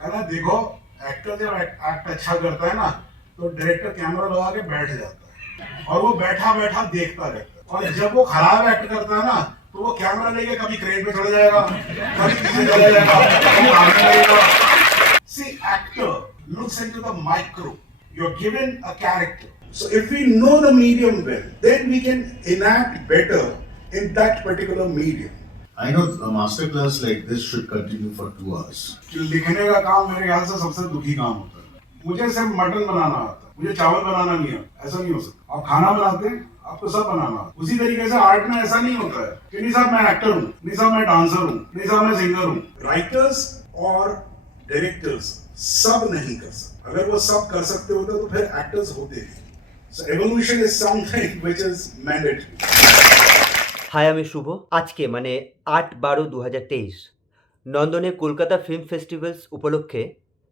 कहना देखो एक्टर जब एक्ट अच्छा करता है ना तो डायरेक्टर कैमरा लगा के बैठ जाता है और वो बैठा बैठा देखता रहता है, और जब वो खराब एक्ट करता है ना तो वो कैमरा लेके कभी क्रेन पे चढ़ जाएगा, कभी पीछे चला जाएगा, कभी भागने लगेगा। See, actor looks into the micro. You're given a character. So if we know the medium well, then we can enact better in that particular medium. I know a masterclass like this should continue for 2 hours. लिखने का काम मेरे ख्याल से सबसे दुखी काम होता है। मुझे सिर्फ मटन बनाना आता है, मुझे चावल बनाना नहीं आता, ऐसा नहीं हो सकता। आप खाना बनाते हैं, आपको सब बनाना आता। उसी तरीके से आर्ट में ऐसा नहीं होता है कि नहीं साहब मैं एक्टर हूँ, नहीं साहब मैं डांसर हूँ, नहीं साहब मैं सिंगर हूँ। राइटर्स और डायरेक्टर्स सब नहीं कर सकते। अगर वो सब कर सकते होते तो फिर एक्टर्स होते नहीं। So evolution is something which is mandatory. Hi, আমি শুভ। আজকে মানে 8/12/2023 লন্ডনে কলকাতা ফিল্ম ফেস্টিভ্যালস উপলক্ষে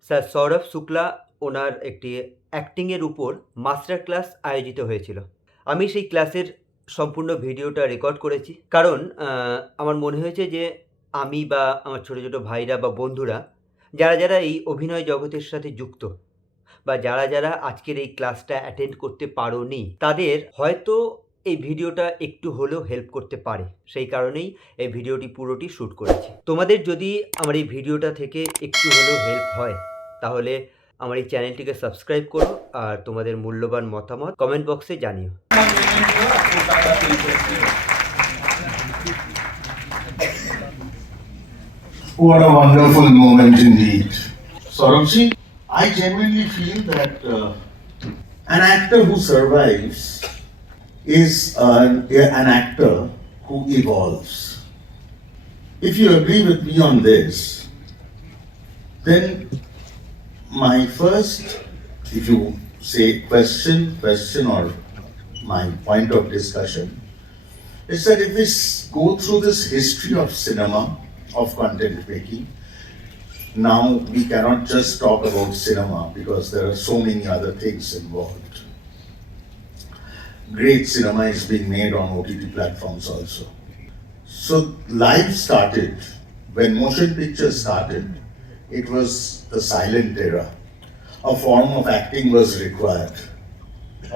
স্যার সৌরভ শুক্লা ওনার একটি অ্যাক্টিংয়ের উপর মাস্টার ক্লাস আয়োজিত হয়েছিল। আমি সেই ক্লাসের সম্পূর্ণ ভিডিওটা রেকর্ড করেছি, কারণ আমার মনে হয়েছে যে আমি বা আমার ছোটো ছোটো ভাইরা বা বন্ধুরা যারা যারা এই অভিনয় জগতের সাথে যুক্ত বা যারা যারা আজকের এই ক্লাসটা অ্যাটেন্ড করতে পারোনি, তাদের হয়তো এই ভিডিওটা একটু হলেও হেল্প করতে পারে। সেই কারণেই এই ভিডিওটি পুরোটি শ্যুট করেছি। তোমাদের যদি আমার এই ভিডিওটা থেকে একটু হলেও হেল্প হয় তাহলে আমার এই চ্যানেলটিকে সাবস্ক্রাইব করো আর তোমাদের মূল্যবান মতামত কমেন্ট বক্সে জানিও। What a wonderful moment indeed. Saurabh, I genuinely feel that an actor who survives is an actor who evolves. If you agree with me on this, then my first, if you say question or my point of discussion is that if we go through this history of cinema, of content making, now we cannot just talk about cinema because there are so many other things involved. Great cinema is being made on OTT platforms also. So life started, when motion pictures started, it was the silent era. A form of acting was required,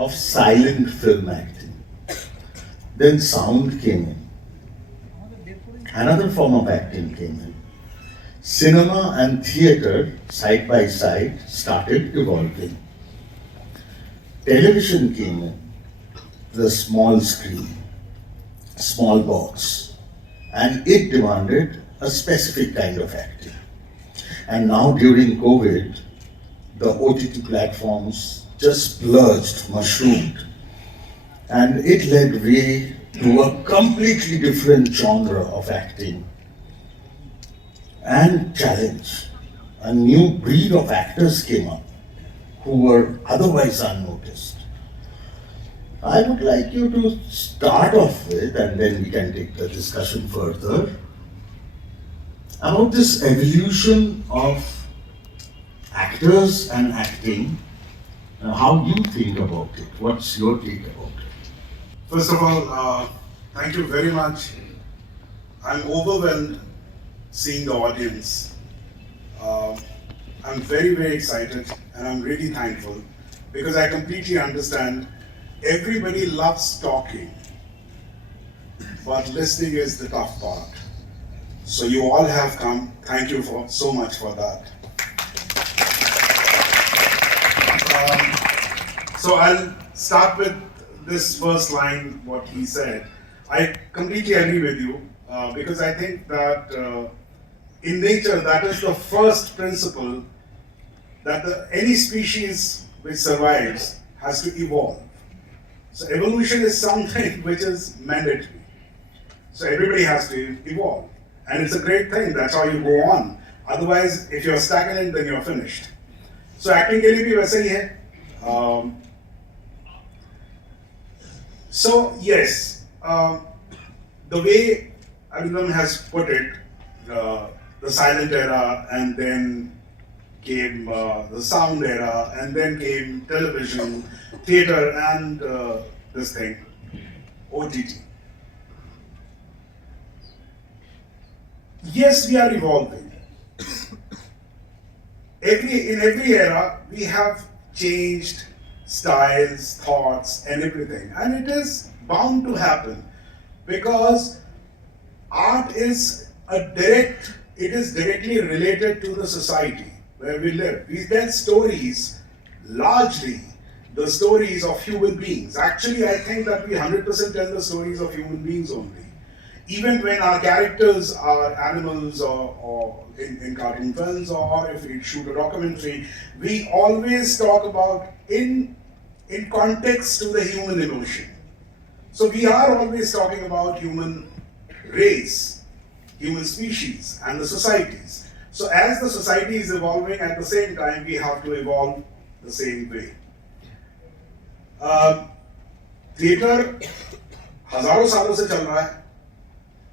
of silent film acting. Then sound came in. Another form of acting came in. Cinema and theatre, side by side, started evolving. Television came in. The small screen, small box, and it demanded a specific kind of acting. And now during COVID, the OTT platforms just splurged, mushroomed, and it led way to a completely different genre of acting and challenge. A new breed of actors came up who were otherwise unnoticed. I would like you to start off with, and then we can take the discussion further, about this evolution of actors and acting, and how you think about it. What's your take about it? First of all, thank you very much. I'm overwhelmed seeing the audience. I'm very, very excited and I'm really thankful because I completely understand everybody loves talking, but listening is the tough part. So you all have come. Thank you so much for that. So I'll start with this first line, what he said. I completely agree with you because I think that in nature that is the first principle that any species which survives has to evolve. So evolution is something which is mandatory. So everybody has to evolve. And it's a great thing, that's how you go on. Otherwise, if you're stagnant, then you're finished. So acting के लिए भी वैसे ही है. So yes, the way Arvind has put it, the silent era, and then came the sound era, and then came television, theater, and this thing, OTT. Yes, we are evolving. in every era we have changed styles, thoughts, and everything, and it is bound to happen because art is directly related to the society where we live. We tell stories, largely the stories of human beings. Actually, I think that we 100% tell the stories of human beings only. Even when our characters are animals or in cartoon films, or if we shoot a documentary, we always talk about in context to the human emotion. So we are always talking about human race, human species, and the societies. So as the society is evolving, at the same time we have to evolve the same way. Theatre हजारों सालों से चल रहा है.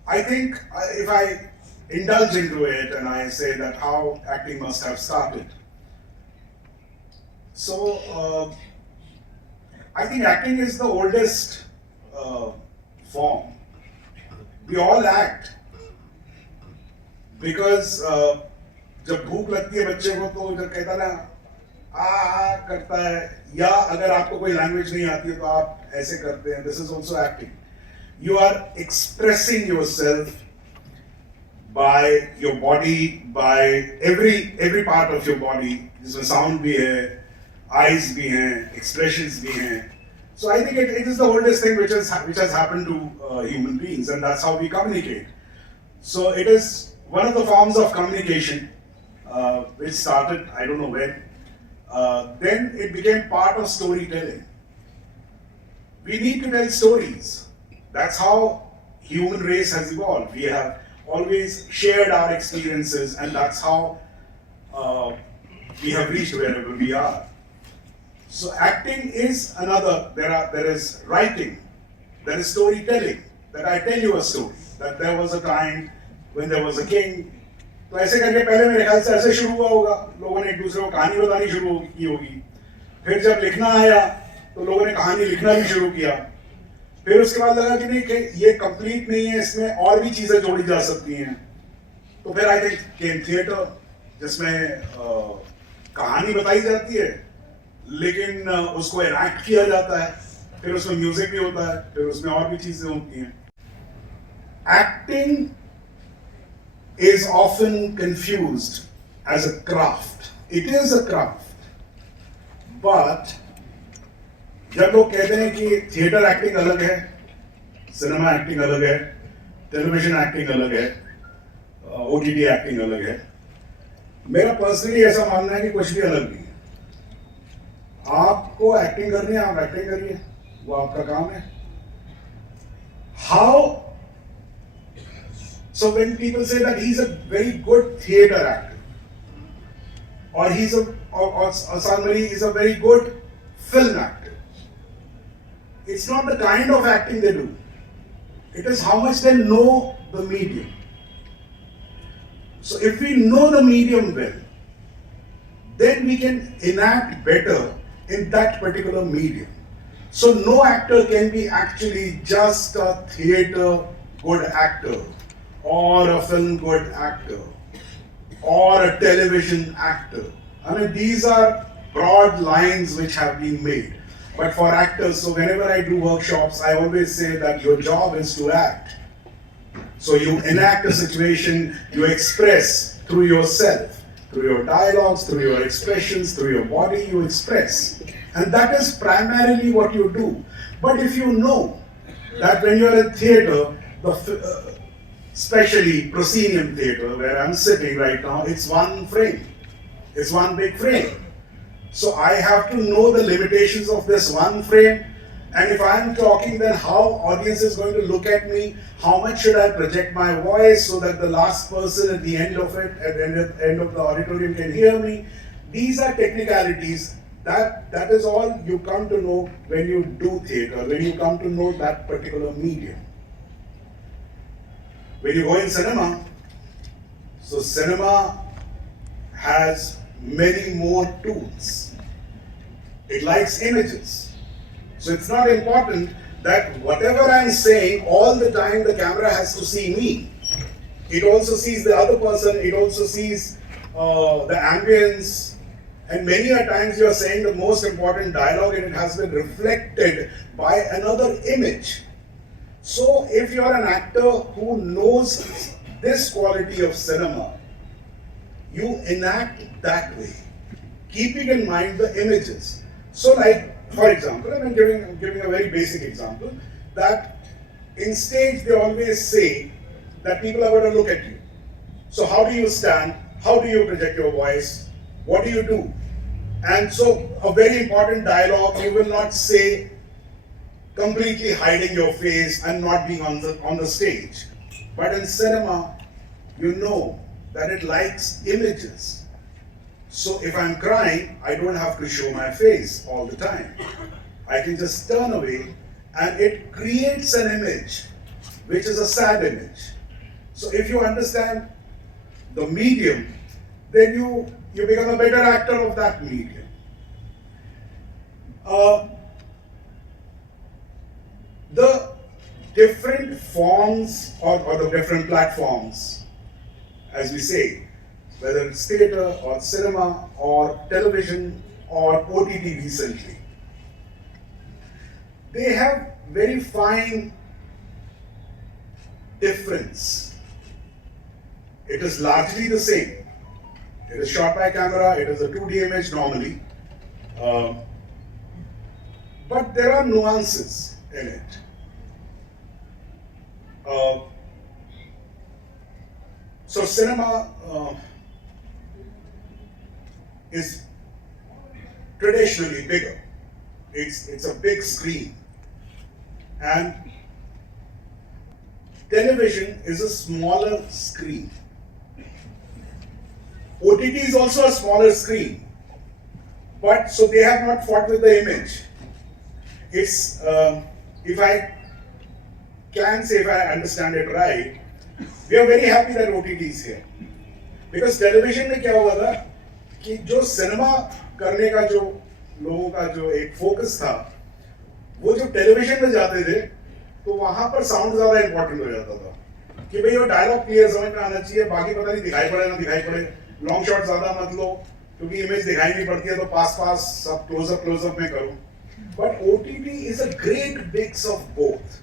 I think if I indulge into it and I say that how acting must have started. So I think acting is the oldest form. We all act because जब भूख लगती है बच्चे को तो जब कहता ना आ करता है, या अगर आपको कोई लैंग्वेज नहीं आती है तो आप ऐसे करते हैं. This is also acting. You are expressing yourself by your body, by every part of your body. जिसमें sound भी है, eyes भी हैं, expressions भी हैं. So I think it is the oldest thing which has happened to human beings, and that's how we communicate. So it is one of the forms of communication which started, I don't know when. Then it became part of storytelling. We need to tell stories. That's how human race has evolved. We have always shared our experiences, and that's how we have reached wherever we are. So acting is another. There is writing, there is storytelling. That I tell you a story. That there was a time when there was a king. तो ऐसे करके पहले मेरे ख्याल से ऐसे शुरू हुआ होगा. लोगों ने एक दूसरे को कहानी बतानी शुरू की होगी. फिर जब लिखना आया तो लोगों ने कहानी लिखना भी शुरू किया. फिर उसके बाद लगा कि नहीं कि ये कंप्लीट नहीं है, इसमें और भी चीजें जोड़ी जा सकती हैं. तो फिर आई थिंक केम थिएटर, जिसमें कहानी बताई जाती है लेकिन उसको एनैक्ट किया जाता है. फिर उसमें म्यूजिक भी होता है, फिर उसमें और भी चीजें होती हैं. Acting is often confused as a craft. It is a craft. But जब लोग कहते हैं कि थिएटर एक्टिंग अलग है, सिनेमा एक्टिंग अलग है, टेलीविजन एक्टिंग अलग है, ओटीटी एक्टिंग अलग है, मेरा पर्सनली ऐसा मानना है कि कुछ भी अलग नहीं है. आपको एक्टिंग करनी है, आप एक्टिंग करिए, वो आपका काम है. How? So when people say that he's a very good theater actor, or or somebody is a very good film actor, it's not the kind of acting they do. It is how much they know the medium. So if we know the medium well, then we can enact better in that particular medium. So no actor can be actually just a theater good actor, or a film good actor, or a television actor. I mean, these are broad lines which have been made. But for actors, so whenever I do workshops, I always say that your job is to act. So you enact a situation, you express through yourself, through your dialogues, through your expressions, through your body, you express. And that is primarily what you do. But if you know that when you are in theater, especially proscenium theater, where I'm sitting right now, it's one frame. It's one big frame. So I have to know the limitations of this one frame. And if I'm talking, then how audience is going to look at me, how much should I project my voice so that the last person at the end of it, at the end of the auditorium can hear me. These are technicalities. That is all you come to know when you do theater, when you come to know that particular medium. When you go in cinema, so cinema has many more tools. It likes images. So it's not important that whatever I'm saying, all the time the camera has to see me. It also sees the other person, it also sees the ambience, And many a times you are saying the most important dialogue and it has been reflected by another image. So if you are an actor who knows this quality of cinema, you enact that way, keeping in mind the images. So like, for example, I'm giving a very basic example, that in stage they always say that people are going to look at you. So how do you stand? How do you project your voice? What do you do? And so a very important dialogue, you will not say completely hiding your face and not being on the stage. But in cinema, you know that it likes images. So if I'm crying, I don't have to show my face all the time. I can just turn away and it creates an image, which is a sad image. So if you understand the medium, then you become a better actor of that medium. The different forms or the different platforms, as we say, whether it's theatre or cinema or television or OTT recently, they have very fine difference. It is largely the same. It is shot by camera, it is a 2D image normally, but there are nuances in it. So cinema is traditionally bigger. It's a big screen, and television is a smaller screen. OTT is also a smaller screen, but so they have not fought with the image. It's if I can say, if I understand it right, we are very happy that OTT is here, because television में क्या हुआ था कि जो cinema करने का जो लोगों का जो एक फोकस था, वो जो टेलीविजन में जाते थे तो वहां पर साउंड ज्यादा इंपॉर्टेंट हो जाता था कि भाई वो डायलॉग क्लियर समझ में आना चाहिए, बाकी पता नहीं दिखाई पड़े ना दिखाई पड़े, लॉन्ग शॉट ज्यादा मत लो क्योंकि इमेज दिखाई नहीं पड़ती है, तो पास पास सब क्लोजअप में करो. But OTT is a great mix of both.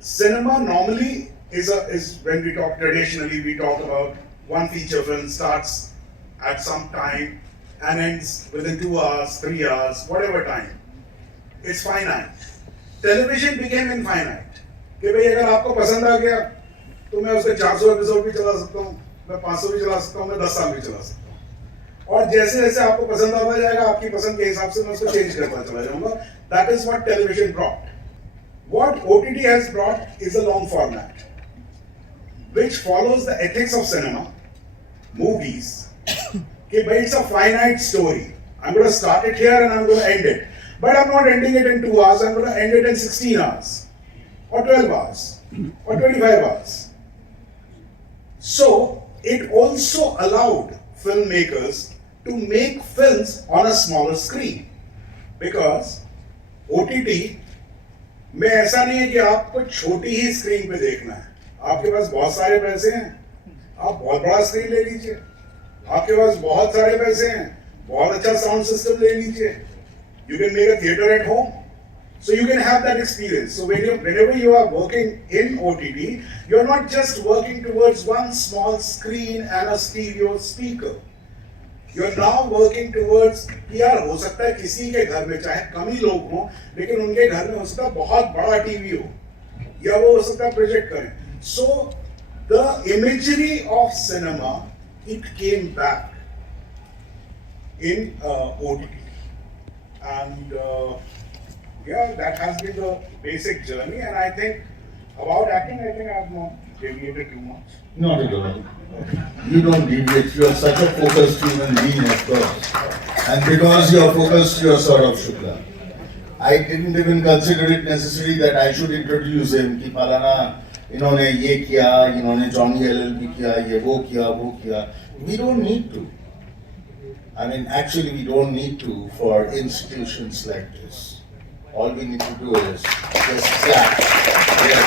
Cinema normally is when we talk traditionally, we talk about one feature film starts at some time and ends within 2 hours, 3 hours, whatever time. It's finite. Television became infinite. कि भाई अगर आपको पसंद आ गया तो मैं उसके 400 episode भी चला सकता हूँ, मैं 500 भी चला सकता हूँ, मैं 10 साल भी चला सकता हूँ. और जैसे जैसे आपको पसंद आता जाएगा, आपकी पसंद के हिसाब से मैं उसको चेंज करता चला जाऊंगा. That is what television brought. What OTT has brought is a long format, which follows the ethics of cinema, movies. Okay, but it's a finite story. I'm going to start it here and I'm going to end it. But I'm not ending it in 2 hours, I'm going to end it in 16 hours, or 12 hours, or 25 hours. So, it also allowed filmmakers to make films on a smaller screen. Because OTT में ऐसा नहीं है कि आपको छोटी ही screen पे देखना है. आपके पास बहुत सारे पैसे हैं, आप बहुत बड़ा स्क्रीन ले लीजिए. आपके पास बहुत सारे पैसे हैं, बहुत अच्छा साउंड सिस्टम ले लीजिए. You can make a theater at home, so you can have that experience. So whenever you are working in OTT, you are not just working towards one small screen and a stereo speaker. You are now working towards यार हो सकता है किसी के घर में चाहे कम ही लोग हों, लेकिन उनके घर में हो सकता है बहुत बड़ा टीवी हो, या वो हो सकता है प्रोजेक्ट करें. So the imagery of cinema, it came back in OTT, and yeah, that has been the basic journey. And I think about acting, I think I have not deviated too much. Not at all. You don't deviate. You are such a focused human being, of course. And because you are focused, you are sort of Shukla. I didn't even consider it necessary that I should introduce him. कि फलाना इन्होंने ये किया, इन्होंने Johnny LLB किया, ये वो किया. We don't need to. I mean, actually, we don't need to for institutions like this. All we need to do is just clap. Yes.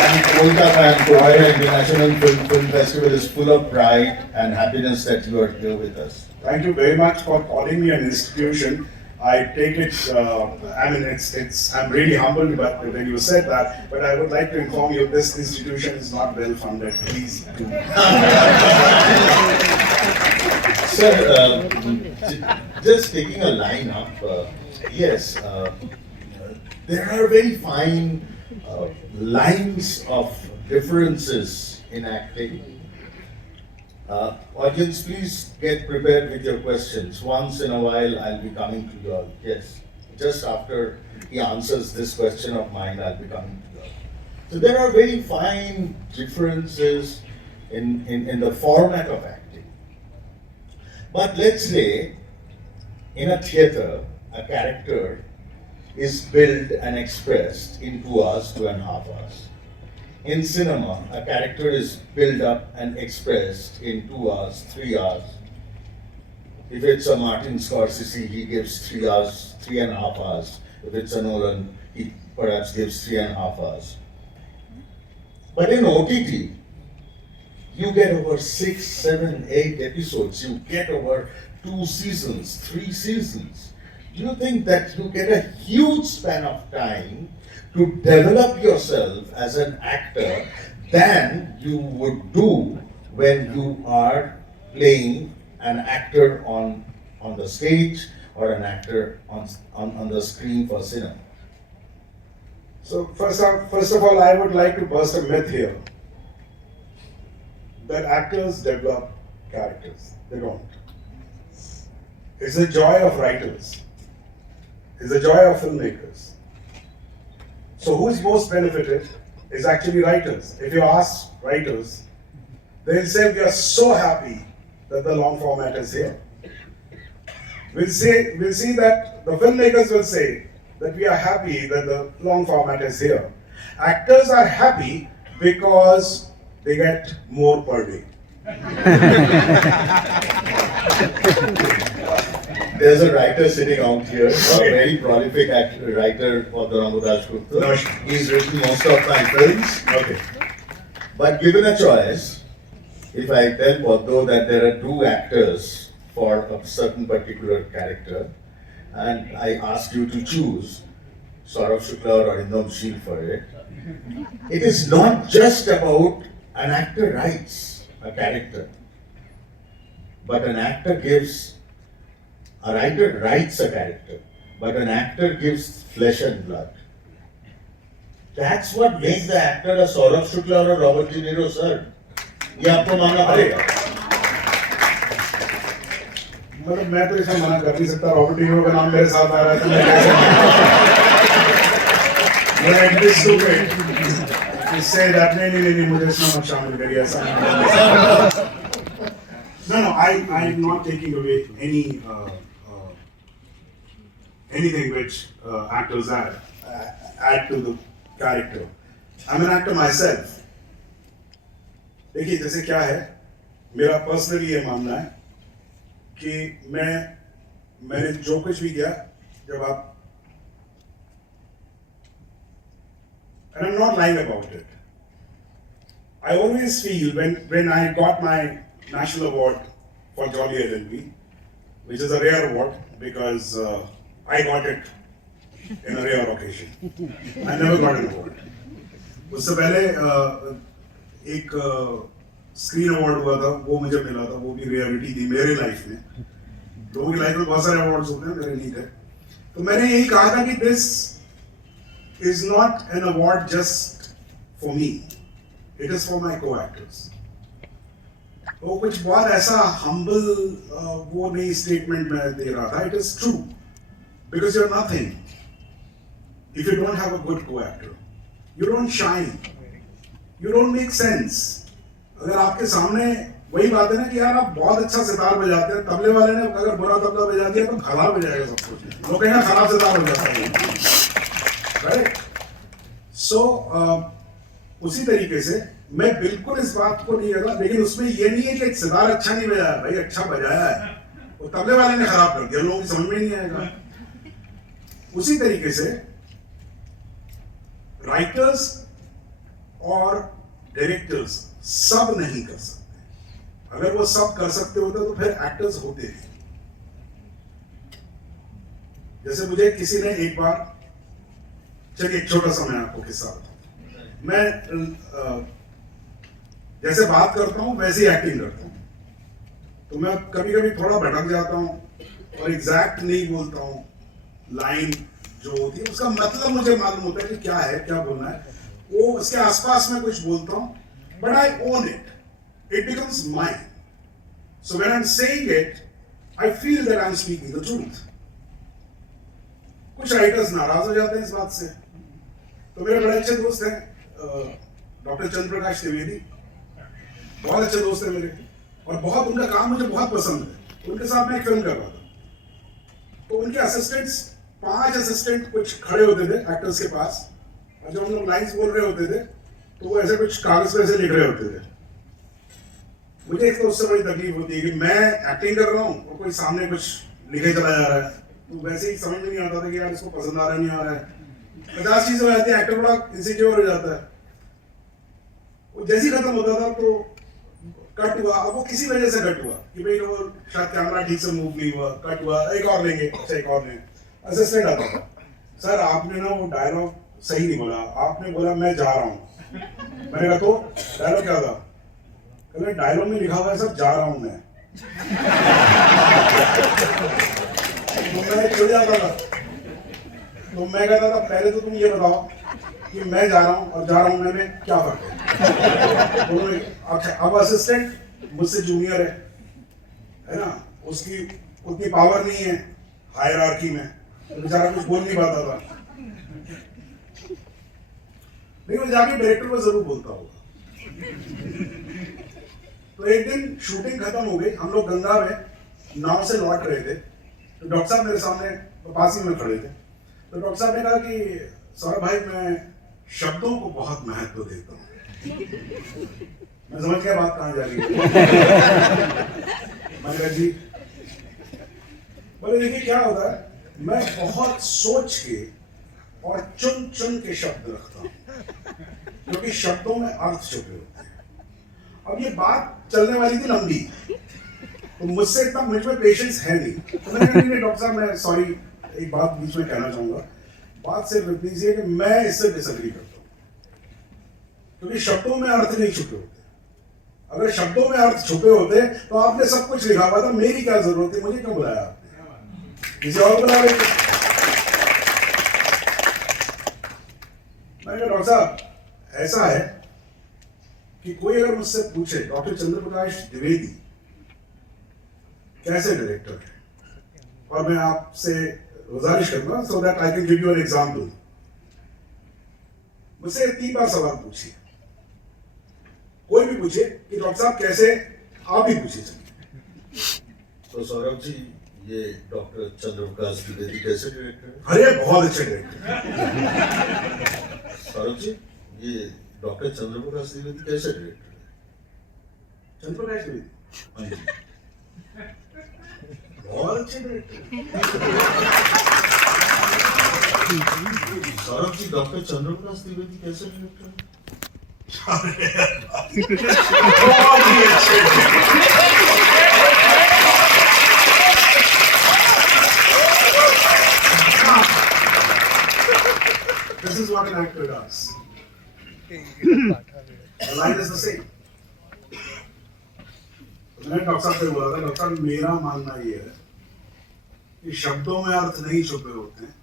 And Kolkata and Kolkata International Film Festival is full of pride and happiness that you are here with us. Thank you very much for calling me an institution. I take it, I'm really humbled when you said that, but I would like to inform you this institution is not well funded. Please do. Sir, just taking a line up, yes, there are very fine lines of differences in acting. Audience, please get prepared with your questions. Once in a while, I'll be coming to you all. Yes, just after he answers this question of mine, I'll be coming to you all. So there are very fine differences in the format of acting. But let's say, in a theater, a character is built and expressed in 2 hours, 2.5 hours. In cinema, a character is built up and expressed in 2 hours, 3 hours. If it's a Martin Scorsese, he gives 3 hours, 3.5 hours. If it's a Nolan, he perhaps gives 3.5 hours. But in OTT, you get over 6, 7, 8 episodes. You get over 2 seasons, 3 seasons. You think that you get a huge span of time to develop yourself as an actor than you would do when you are playing an actor on the stage or an actor on the screen for cinema. So first of all, I would like to burst a myth here that actors develop characters. They don't. It's the joy of writers. It's the joy of filmmakers. So who's most benefited is actually writers. If you ask writers, they'll say we are so happy that the long format is here. We'll see that the filmmakers will say that we are happy that the long format is here. Actors are happy because they get more per day. There's a writer sitting out here, a very prolific writer for the Rambudas Group. No. He's written most of my films. Okay. But given a choice, if I tell Paddo that there are 2 actors for a certain particular character, and I ask you to choose Sourabh Shukla or Arindam Sheel for it, it is not just about an actor writes a character, but a writer writes a character, but an actor gives flesh and blood. That's what makes the actor a Sourabh Shukla or a Robert De Niro, sir. ये आपको मानना पड़ेगा। मतलब मैं तो इसे मना कर नहीं सकता। रॉबर्ट डी नीरो का नाम मेरे साथ आ रहा है तो मैं कैसे मैं it is stupid to say that नहीं मुझे इसमें मत शामिल करिए ऐसा No, I'm not taking away anything which actors add to the character. I'm an actor myself. देखिए जैसे क्या है, मेरा पर्सनली ये मानना है कि मैंने जो कुछ भी किया, जब आप and I'm not lying about it. I always feel when I got my national award for Jolly LLB, which is a rare award because I got it in a rare occasion. I never got an award. उससे पहले एक screen award हुआ था, वो मुझे मिला था, वो भी रेयरिटी थी मेरे लाइफ में। लोगों की लाइफ में बहुत सारे अवार्ड्स होते हैं, मेरे नहीं थे। तो मैंने यही कहा था कि this is not an award just for me, it is for my को एक्टर्स। तो कुछ बहुत ऐसा हम्बल वो नहीं स्टेटमेंट मैं दे रहा था, it is true because you are nothing if you don't have a good co actor, you don't shine, you don't make sense. अगर आपके सामने वही बात है ना कि यार आप बहुत अच्छा सितार बजाते हैं, तबले वाले ने अगर बुरा तबला बजा दिया तो खराब हो जाएगा सब कुछ, लोग कहना खराब सितार हो जाता है, राइट? सो उसी तरीके से मैं बिल्कुल इस बात को नहीं कहता, लेकिन उसमें ये नहीं है कि एक सितार अच्छा नहीं बजाया, भाई अच्छा बजाया है, वो तबले वाले ने खराब कर दिया, लोगों की समझ में नहीं आएगा। उसी तरीके से राइटर्स और डायरेक्टर्स सब नहीं कर सकते। अगर वो सब कर सकते होते तो फिर एक्टर्स होते नहीं। जैसे मुझे किसी ने एक बार, चलिए एक छोटा सा मैं आपको किस्सा बताऊं। मैं जैसे बात करता हूं वैसे ही एक्टिंग करता हूं, तो मैं कभी कभी थोड़ा भटक जाता हूं और एग्जैक्ट नहीं बोलता हूं। लाइन जो होती है उसका मतलब मुझे मालूम होता है कि क्या है, क्या बोलना है, वो उसके आसपास में कुछ बोलता हूं, but I own it, it becomes mine. So when I am saying it, I feel that I am speaking the truth. कुछ राइटर्स नाराज हो जाते हैं इस बात से। तो मेरे बड़े अच्छे दोस्त हैं डॉक्टर चंद्र प्रकाश त्रिवेदी, बहुत अच्छे दोस्त हैं मेरे, और बहुत उनका काम मुझे बहुत पसंद है। उनके साथ मैं एक फिल्म कर रहा था, तो उनके असिस्टेंट्स, 5 असिस्टेंट कुछ खड़े होते थे एक्टर्स के पास, और जब हम लोग लाइन्स बोल रहे होते थे तो वो ऐसे कुछ कागज पे ऐसे लिख रहे होते थे। मुझे एक तो उससे बड़ी तकलीफ होती है कि मैं एक्टिंग कर रहा हूँ और कोई सामने कुछ लिखे चला जा रहा है, तो वैसे ही समझ में नहीं आता था कि यार इसको पसंद आ रहा है नहीं आ रहा है। 50 चीजें हो जाती है, एक्टर बड़ा इनसिक्योर हो जाता है। वो जैसे ही खत्म होता था तो कट हुआ, अब वो किसी वजह से कट हुआ कि भाई वो शायद कैमरा ठीक से मूव नहीं हुआ, कट हुआ, एक और लेंगे, अच्छा एक और लेंगे। असिस्टेंट आता था, सर आपने ना वो डायलॉग सही नहीं बोला, आपने बोला मैं जा रहा हूँ। मैंने कहा तो डायलॉग क्या था? कहते डायलॉग में लिखा हुआ है सर जा रहा हूँ मैं। तो मैं चले जाता था, तो मैं कहता था पहले तो तुम ये बताओ कि मैं जा रहा हूँ और जा रहा हूँ में क्या फर्क है? अच्छा, अब असिस्टेंट मुझसे जूनियर है ना, उसकी उतनी पावर नहीं है हायरार्की में, तो बेचारा कुछ बोल नहीं पाता था। नहीं, वो जाके डायरेक्टर को जरूर बोलता होगा। तो एक दिन शूटिंग खत्म हो गई, हम लोग गंगा में नाव से लौट रहे थे, तो डॉक्टर साहब मेरे सामने पास ही में खड़े थे। तो डॉक्टर साहब ने कहा कि सौरभ भाई मैं शब्दों को बहुत महत्व देता हूँ। मैं समझ गया बात कहाँ जा रही है। मैंने कहा जी, बोले देखिए क्या होता है, मैं बहुत सोच के और चुन चुन के शब्द रखता हूँ, क्योंकि शब्दों में अर्थ छुपे होते हैं। अब ये बात चलने वाली थी लंबी, तो मुझसे इतना मुझ में पेशेंस है नहीं। तो मैंने कहा डॉक्टर साहब मैं सॉरी, एक बात बीच में कहना चाहूंगा, बात सिर्फ इतनी सी है कि मैं इससे डिसएग्री करता हूँ, क्योंकि शब्दों में अर्थ नहीं छुपे होते। अगर शब्दों में अर्थ छुपे होते तो आपने सब कुछ लिखा हुआ था, मेरी क्या जरूरत है, मुझे क्यों बुलाया आपने, किसी और बुला रहे थे। मैंने कहा डॉक्टर साहब ऐसा है कि कोई अगर मुझसे पूछे डॉक्टर चंद्र प्रकाश द्विवेदी कैसे डायरेक्टर है, और मैं आपसे गुजारिश करूंगा so that I can give you an example, मुझसे 3 बार सवाल पूछिए, कोई भी पूछे कि डॉक्टर साहब कैसे, आप ही पूछिए। तो सौरभ जी ये डॉक्टर चंद्र प्रकाश द्विवेदी कैसे डायरेक्टर है? अरे बहुत अच्छे डायरेक्टर। सौरभ जी ये डॉक्टर चंद्र प्रकाश द्विवेदी कैसे डायरेक्टर है? चंद्र प्रकाश द्विवेदी हाँ जी, बहुत अच्छे डायरेक्टर। सौरभ जी डॉक्टर चंद्र प्रकाश द्विवेदी कैसे डायरेक्टर है? बहुत ही अच्छे। This is what an actor does. The line is the same. मैंने डॉक्टर साहब से बोला था, डॉक्टर साहब मेरा मानना ये है कि शब्दों में अर्थ नहीं छुपे होते हैं,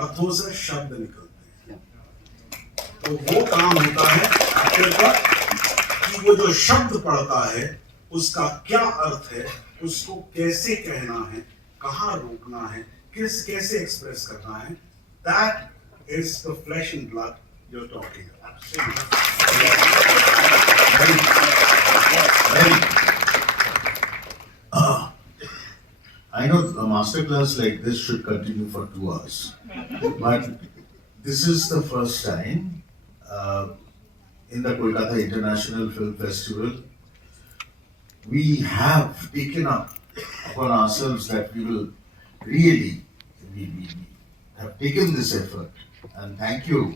अर्थों से शब्द निकलते हैं। तो वो काम होता है एक्टर का कि वो जो शब्द पढ़ता है उसका क्या अर्थ है, उसको कैसे कहना है, कहाँ रोकना है, कैसे एक्सप्रेस करना है। That is the flesh and blood you're talking about. I know a masterclass like this should continue for 2 hours, but this is the first time in the Kolkata International Film Festival we have taken up upon ourselves that we will really we have taken this effort, and thank you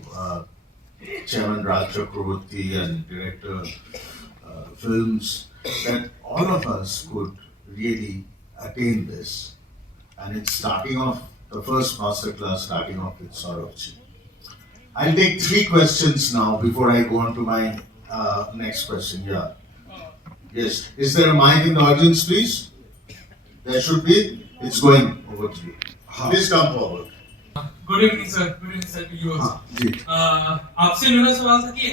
Chairman Raj Chakraborty and director films, that all of us could really attain this. And it's starting off, the first masterclass starting off with Sourabh. I'll take three questions now before I go on to my next question. Yeah. Yes. Is there a mic in the audience, please? There should be. It's going over to you. Please come forward. Good evening sir, good evening sir to you हाँ, जी। आपसे मेरा सवाल था कि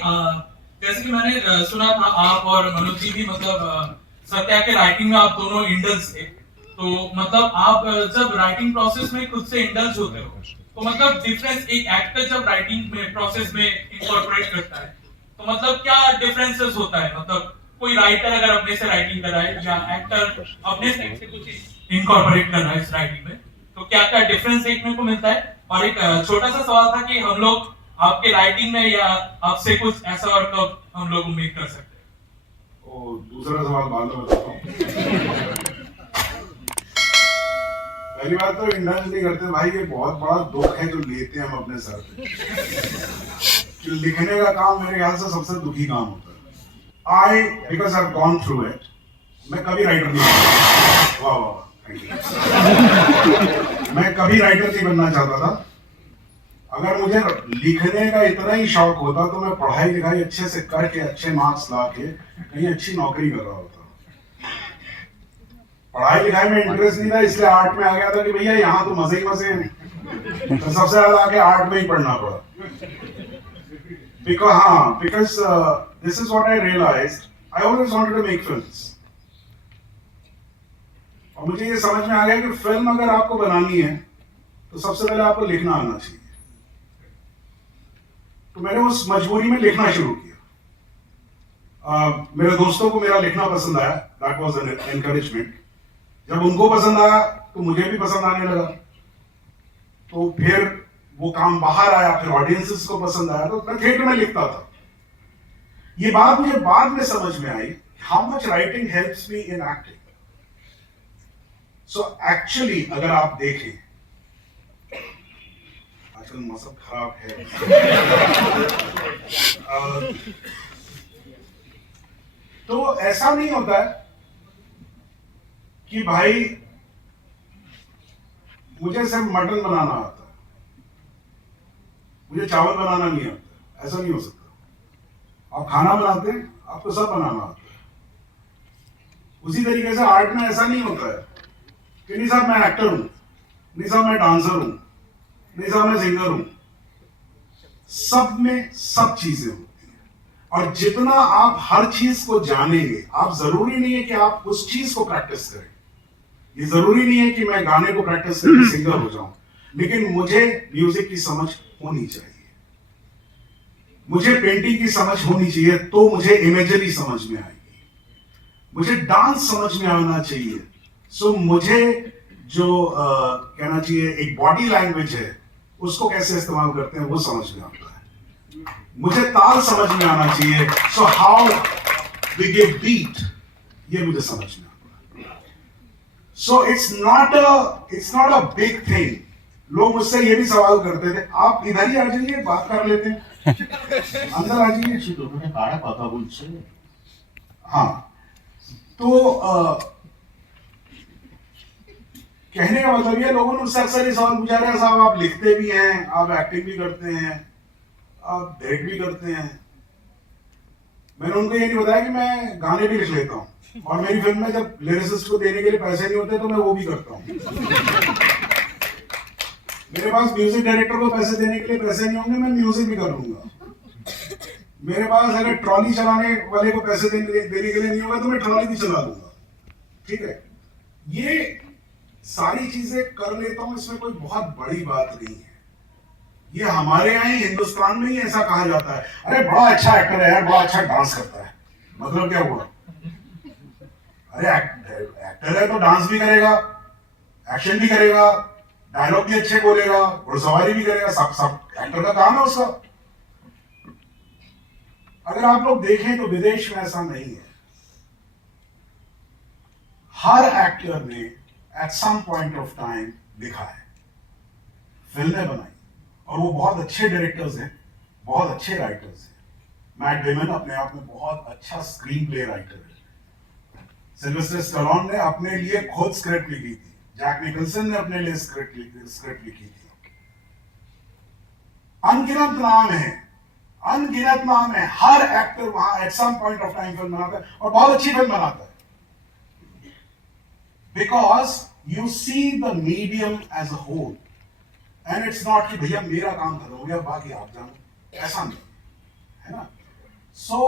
जैसे कि मैंने सुना था आप और मनोज जी भी मतलब सत्या के राइटिंग में आप दोनों इंडल्ज थे, तो मतलब आप जब राइटिंग प्रोसेस में खुद से इंडल्ज होते हो तो मतलब डिफरेंस एक एक्टर जब राइटिंग में प्रोसेस में इनकॉर्पोरेट करता है तो मतलब क्या डिफरेंसेस होता है, मतलब कोई राइटर अगर अपने से राइटिंग कर रहा है या एक्टर अपने से कुछ इनकॉर्पोरेट कर रहा है इस राइटिंग में, तो क्या क्या डिफरेंस देखने को मिलता है? और एक छोटा सा सवाल था कि हम लोग आपके राइटिंग में या आपसे कुछ ऐसा और कब हम लोग उम्मीद कर सकते हैं? और दूसरा सवाल बाद में बताता हूँ। पहली बात तो इंडल्ज नहीं करते भाई, ये बहुत बड़ा दुख है जो लेते हैं हम अपने सर पे। कि लिखने का काम मेरे ख्याल से सबसे दुखी काम होता है। Because I have gone through it, मैं कभी राइटर नहीं बनना। वाह वाह, थैंक यू। मैं कभी राइटर नहीं बनना चाहता था। अगर मुझे लिखने का इतना ही शौक होता तो मैं पढ़ाई लिखाई अच्छे से करके अच्छे मार्क्स ला के कहीं अच्छी नौकरी कर रहा होता। पढ़ाई लिखाई में इंटरेस्ट नहीं था, इसलिए आर्ट में आ गया था कि भैया यहाँ तो मजे ही मजे हैं, तो सबसे ज्यादा आके आर्ट में ही पढ़ना पड़ा। because this is what I realized. I always wanted to make films. और मुझे ये समझ में आ गया कि फिल्म अगर आपको बनानी है तो सबसे पहले आपको लिखना आना चाहिए। तो मैंने उस मजबूरी में लिखना शुरू किया। मेरे दोस्तों को मेरा लिखना पसंद आया, दैट वाज एन एनकरेजमेंट। जब उनको पसंद आया तो मुझे भी पसंद आने लगा। तो फिर वो काम बाहर आया, फिर ऑडियंसेस को पसंद आया, तो मैं थिएटर में लिखता था। ये बात मुझे बाद में समझ में आई, how much writing helps me in acting. So actually अगर आप देखें, आजकल मौसम खराब है, तो ऐसा नहीं होता है कि भाई मुझे सिर्फ मटन बनाना आता है, मुझे चावल बनाना नहीं आता, ऐसा नहीं हो सकता। आप खाना बनाते हैं, आपको सब बनाना आता है। उसी तरीके से आर्ट में ऐसा नहीं होता है कि नहीं साहब मैं एक्टर हूं, नहीं साहब मैं डांसर हूं, नहीं साहब मैं सिंगर हूं। सब में सब चीजें होती हैं, और जितना आप हर चीज को जानेंगे, आप जरूरी नहीं है कि आप उस चीज को प्रैक्टिस करें। ये जरूरी नहीं है कि मैं गाने को प्रैक्टिस करके सिंगर हो जाऊं, लेकिन मुझे म्यूजिक की समझ होनी चाहिए, मुझे पेंटिंग की समझ होनी चाहिए, तो मुझे इमेजरी समझ में आएगी, मुझे डांस समझ में आना चाहिए। सो मुझे जो कहना चाहिए एक बॉडी लैंग्वेज है, उसको कैसे इस्तेमाल करते हैं वो समझ में आता है। मुझे ताल समझ में आना चाहिए, so how we give beat, ये मुझे समझ में आता है। So it's not a big thing. लोग मुझसे ये भी सवाल करते थे, आप इधर ही आ जाइए, बात कर लेते हैं, अंदर आ जाइए। हाँ, तो कहने का मतलब ये, लोगों ने मुझसे अक्सर ये सवाल पूछा है, साहब आप लिखते भी हैं, आप एक्टिंग भी करते हैं, आप डायरेक्ट भी करते हैं। मैंने उनको ये नहीं बताया कि मैं गाने भी लिख लेता हूँ, और मेरी फिल्म में जब लिरिसिस्ट को देने के लिए पैसे नहीं होते तो मैं वो भी करता हूँ। मेरे पास म्यूजिक डायरेक्टर को पैसे देने के लिए पैसे नहीं होंगे, मैं म्यूजिक भी कर लूंगा। मेरे पास अगर ट्रॉली चलाने वाले को पैसे देने के लिए नहीं होगा तो मैं ट्रॉली भी चला लूंगा। ठीक है, ये सारी चीजें कर लेता हूं, इसमें कोई बहुत बड़ी बात नहीं है। ये हमारे यहाँ ही हिंदुस्तान में ही ऐसा कहा जाता है, अरे बड़ा अच्छा एक्टर है यार, बड़ा अच्छा डांस करता है। मतलब क्या हुआ? अरे एक्टर है तो डांस भी करेगा, एक्शन भी करेगा, डायलॉग भी अच्छे बोलेगा, घुड़सवारी भी करेगा, सब एक्टर का काम है उसका। अगर आप लोग देखें तो विदेश में ऐसा नहीं है। हर एक्टर ने at some point of time लिखा है, फिल्में बनाई, और वो बहुत अच्छे डायरेक्टर्स हैं, बहुत अच्छे राइटर्स हैं। मैट डेमन अपने आप में बहुत अच्छा स्क्रीन प्ले राइटर है। सिल्वेस्टर स्टैलोन ने अपने लिए खुद स्क्रिप्ट लिखी थी। जैक निकलसन ने अपने लिए स्क्रिप्ट लिखी थी। अनगिनत नाम है, अनगिनत नाम है। हर एक्टर वहां at some point of time फिल्म बनाता है और बहुत अच्छी फिल्म बनाता है। Because you see the medium as a whole and it's not कि भैया मेरा काम खत्म हो गया बाकी आप जानो, ऐसा नहीं है ना। सो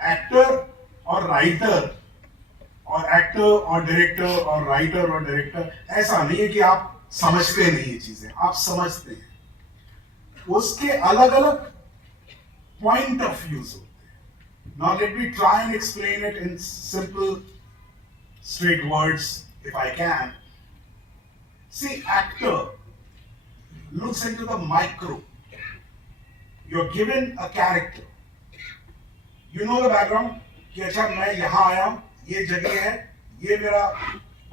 एक्टर और राइटर और एक्टर और डायरेक्टर और राइटर और डायरेक्टर ऐसा नहीं है कि आप समझते नहीं ये चीजें, आप समझते हैं। उसके अलग अलग पॉइंट ऑफ व्यूज होते हैं। Now let me try and explain it in simple straight words if I can. See, actor looks into the micro. You're given a character. You know the background कि अच्छा मैं यहाँ आया हूँ, ये जगह है, ये मेरा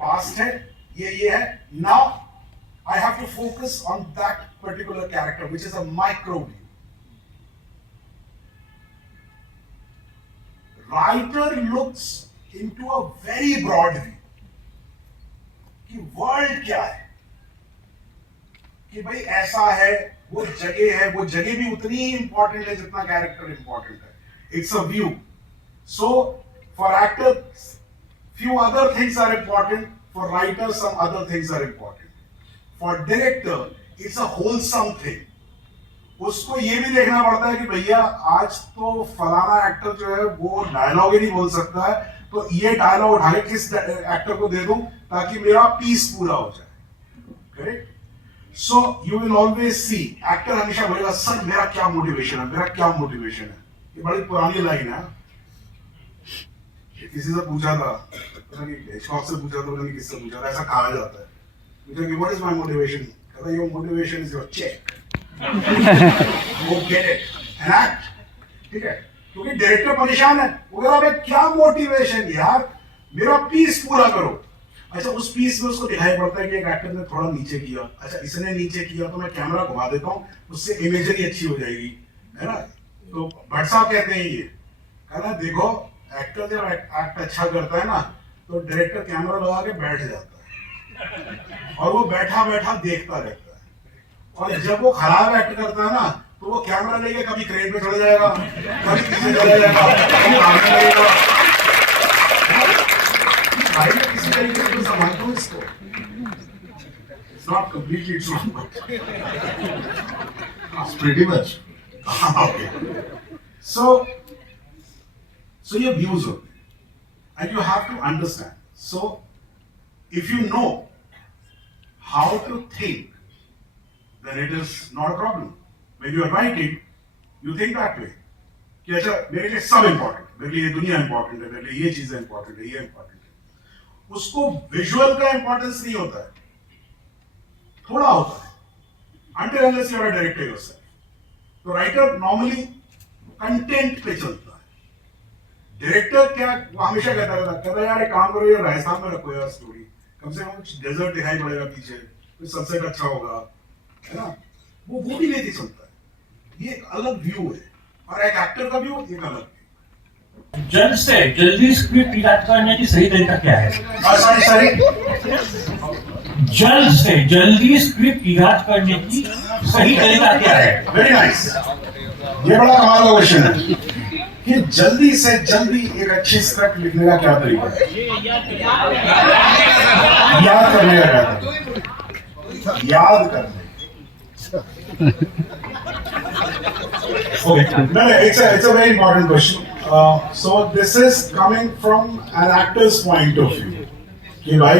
past है, ये है. Now I have to focus on that particular character, which is a micro view. Writer looks into a very broad view कि वर्ल्ड क्या है, कि भाई ऐसा है, वो जगह भी उतनी ही इंपॉर्टेंट है जितना कैरेक्टर इंपॉर्टेंट है। It's a view. So for actor few other things are important, for writers some other things are important, for director it's a wholesome thing. उसको ये भी देखना पड़ता है कि भैया आज तो फलाना एक्टर जो है वो डायलॉग ही नहीं बोल सकता है, तो ये डायलॉग उठा के किस एक्टर को दे दूं ताकि मेरा पीस पूरा हो जाए। Correct? So you will always see actor हमेशा बोलेगा सर मेरा क्या मोटिवेशन है, मेरा क्या मोटिवेशन है। ये बड़ी पुरानी लाइन है। किसी से पूछा था, हिचकॉक से पूछा था, नहीं किससे पूछा था, ऐसा कहा जाता है। पूछा कि व्हाट इज माय मोटिवेशन, कहता your motivation is your cheque, वो गेट इट एंड एक्ट। ठीक है, क्योंकि डायरेक्टर परेशान है, वो कह रहा है क्या मोटिवेशन यार, मेरा पीस पूरा करो। अच्छा उस पीस में उसको दिखाई पड़ता है कि एक एक्टर ने थोड़ा नीचे किया, अच्छा इसने नीचे किया तो मैं कैमरा घुमा देता हूँ, उससे इमेजरी अच्छी हो जाएगी, है ना। तो भट्ट साहब कहते हैं ये, कहना देखो एक्टर जब एक्ट अच्छा करता है ना तो डायरेक्टर कैमरा लगा के बैठ जाता है और वो बैठा बैठा देखता रहता है, और जब वो खराब एक्ट करता है ना तो वो कैमरा लेके कभी क्रेन पे चढ़ जाएगा, कभी पीछे चला जाएगा, कभी भागने लगेगा। भाई मैं किसी तरीके से संभालता हूँ इसको। It's not completely true, but It's pretty much. okay. So your views are there, and you have to understand. So if you know how to think, then it is not a problem. When you are writing, you think that way. कि अच्छा मेरे लिए सब important है, मेरे लिए ये दुनिया इम्पोर्टेंट है, मेरे लिए ये चीजें इम्पोर्टेंट है, ये इम्पोर्टेंट है। उसको विजुअल का इम्पोर्टेंस नहीं होता है, थोड़ा होता है, until unless you are a director yourself. तो राइटर नॉर्मली कंटेंट पे चलता है। डायरेक्टर क्या वो हमेशा कहता यार एक काम करो यार राजस्थान में रखो यार स्टोरी, कम से कम कुछ डेजर्ट दिखाई पड़ेगा पीछे, कुछ सनसेट अच्छा होगा, है ना। वो भी लेके चलता है। ये एक अलग व्यू है, और एक एक्टर का व्यू एक अलग व्यू। जल्द से जल्दी स्क्रिप्ट याद करने की सही तरीका क्या है? सॉरी जल्द से जल्दी स्क्रिप्ट याद करने की सही तरीका क्या है? वेरी नाइस, ये बड़ा कमाल का क्वेश्चन है कि जल्दी से जल्दी एक अच्छी स्क्रिप्ट लिखने का क्या तरीका है, याद करने का क्या तरीका, याद करने। Okay, no, it's a very important question. So this is coming from an actor's point of view. कि भाई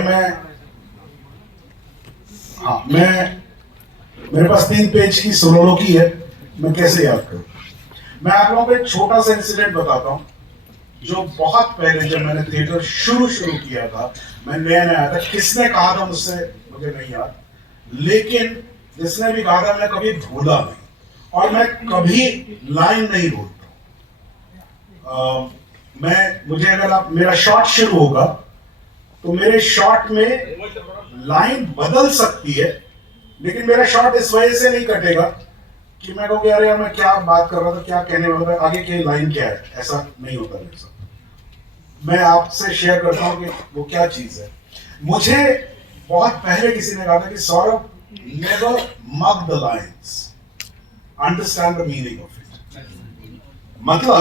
मेरे पास 3 पेज की सोलोलोकी है, मैं कैसे याद करूं। मैं आप लोगों को एक छोटा सा इंसिडेंट बताता हूं, जो बहुत पहले जब मैंने थिएटर शुरू किया था, मैं नया आया था, किसने कहा था मुझसे मुझे नहीं याद, लेकिन जिसने भी कहा था मैंने कभी भूला नहीं, और मैं कभी लाइन नहीं भूलता। मुझे अगर आप मेरा शॉट शुरू होगा तो मेरे शॉट में लाइन बदल सकती है, लेकिन मेरा शॉट इस वजह से नहीं कटेगा कि मैं कहूँ यार मैं क्या बात कर रहा था, क्या कहने वाला था, आगे की लाइन क्या है, ऐसा नहीं होता मेरे साथ। मैं आपसे शेयर करता हूँ कि वो क्या चीज है। मुझे बहुत पहले किसी ने कहा था कि Saurabh, never mug the lines, understand the meaning of it. मतलब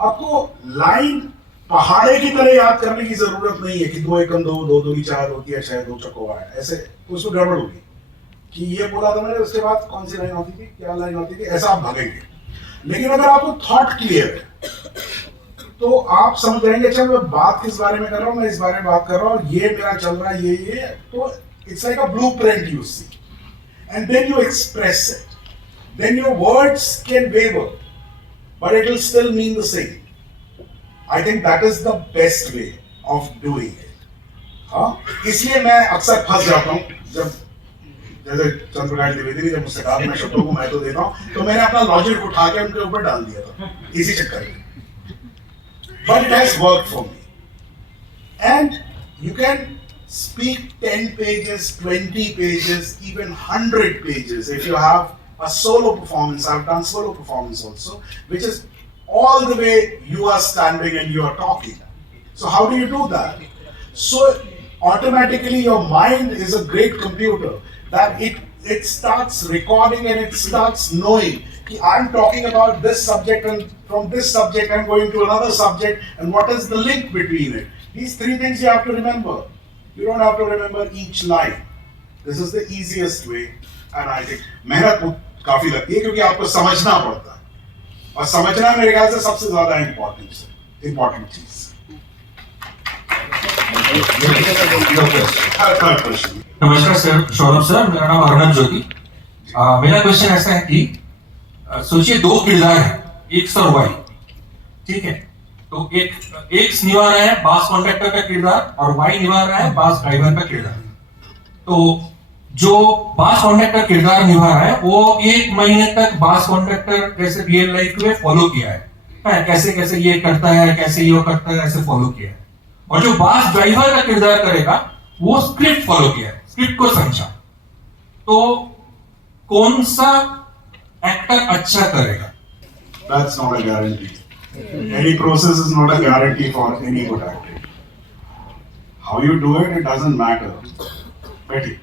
आपको लाइन पहाड़े की तरह याद करने की जरूरत नहीं है कि 2 एकम 2, 2 दूनी 4 होती है, 6 2 चौको है, ऐसे उसमें गड़बड़ होगी कि ये बोला था मैंने, उसके बाद कौन सी लाइन होती थी, क्या लाइन होती थी, ऐसा आप भागेंगे। लेकिन अगर आपको थॉट क्लियर है तो आप समझ जाएंगे, अच्छा मैं बात किस बारे में कर रहा हूँ, मैं इस बारे में बात कर रहा हूँ, ये मेरा चल रहा है, ये तो it's like a blueprint you see, and then you express it, then your words can waver but it will still mean the same. I think that is the best way of doing it. हाँ, इसलिए मैं अक्सर फंस जाता हूँ, जब जैसे चंद्र प्रकाश द्विवेदी ने जब मुझसे कहा मैं शब्दों को महत्व देता हूँ, तो मैंने अपना लॉजिक उठा के उनके ऊपर डाल दिया था इसी चक्कर में। But it has worked for me. And you can speak 10 pages, 20 pages, even 100 pages if you have a solo performance. I've done solo performance also, which is all the way you are standing and you are talking. So how do you do that? So automatically your mind is a great computer that it starts recording and it starts knowing कि I'm talking about this subject and from this subject I'm going to another subject and what is the link between it. These 3 things you have to remember. You don't have to remember each line. This is the easiest way and I think मेहनत काफी लगती है क्योंकि आपको समझना पड़ता है और समझना मेरे ख्याल से सबसे ज्यादा इम्पोर्टेंट चीज। नमस्कार सर, सौरभ सर, मेरा नाम अर्नब ज्योति। मेरा क्वेश्चन ऐसा है कि सोचिए 2 किरदार है, एक्स और वाई, ठीक है? तो एक एक्स निभा रहा है बास कॉन्ट्रैक्टर का किरदार और वाई निभा रहा है बास ड्राइवर का किरदार। तो जो बास कॉन्ट्रैक्टर किरदार निभा रहा है वो 1 महीने तक बास कॉन्ट्रैक्टर जैसे रियल लाइफ में फॉलो किया है, कैसे कैसे ये करता है, कैसे ये करता है, ऐसे फॉलो किया है। और जो बास ड्राइवर का किरदार करेगा वो स्क्रिप्ट फॉलो किया है, स्क्रिप्ट को समझा। तो कौन सा एक्टर अच्छा करेगा? That's not a guarantee. Any process is not a guarantee for any good acting. How you do it, it doesn't matter. बैठिए,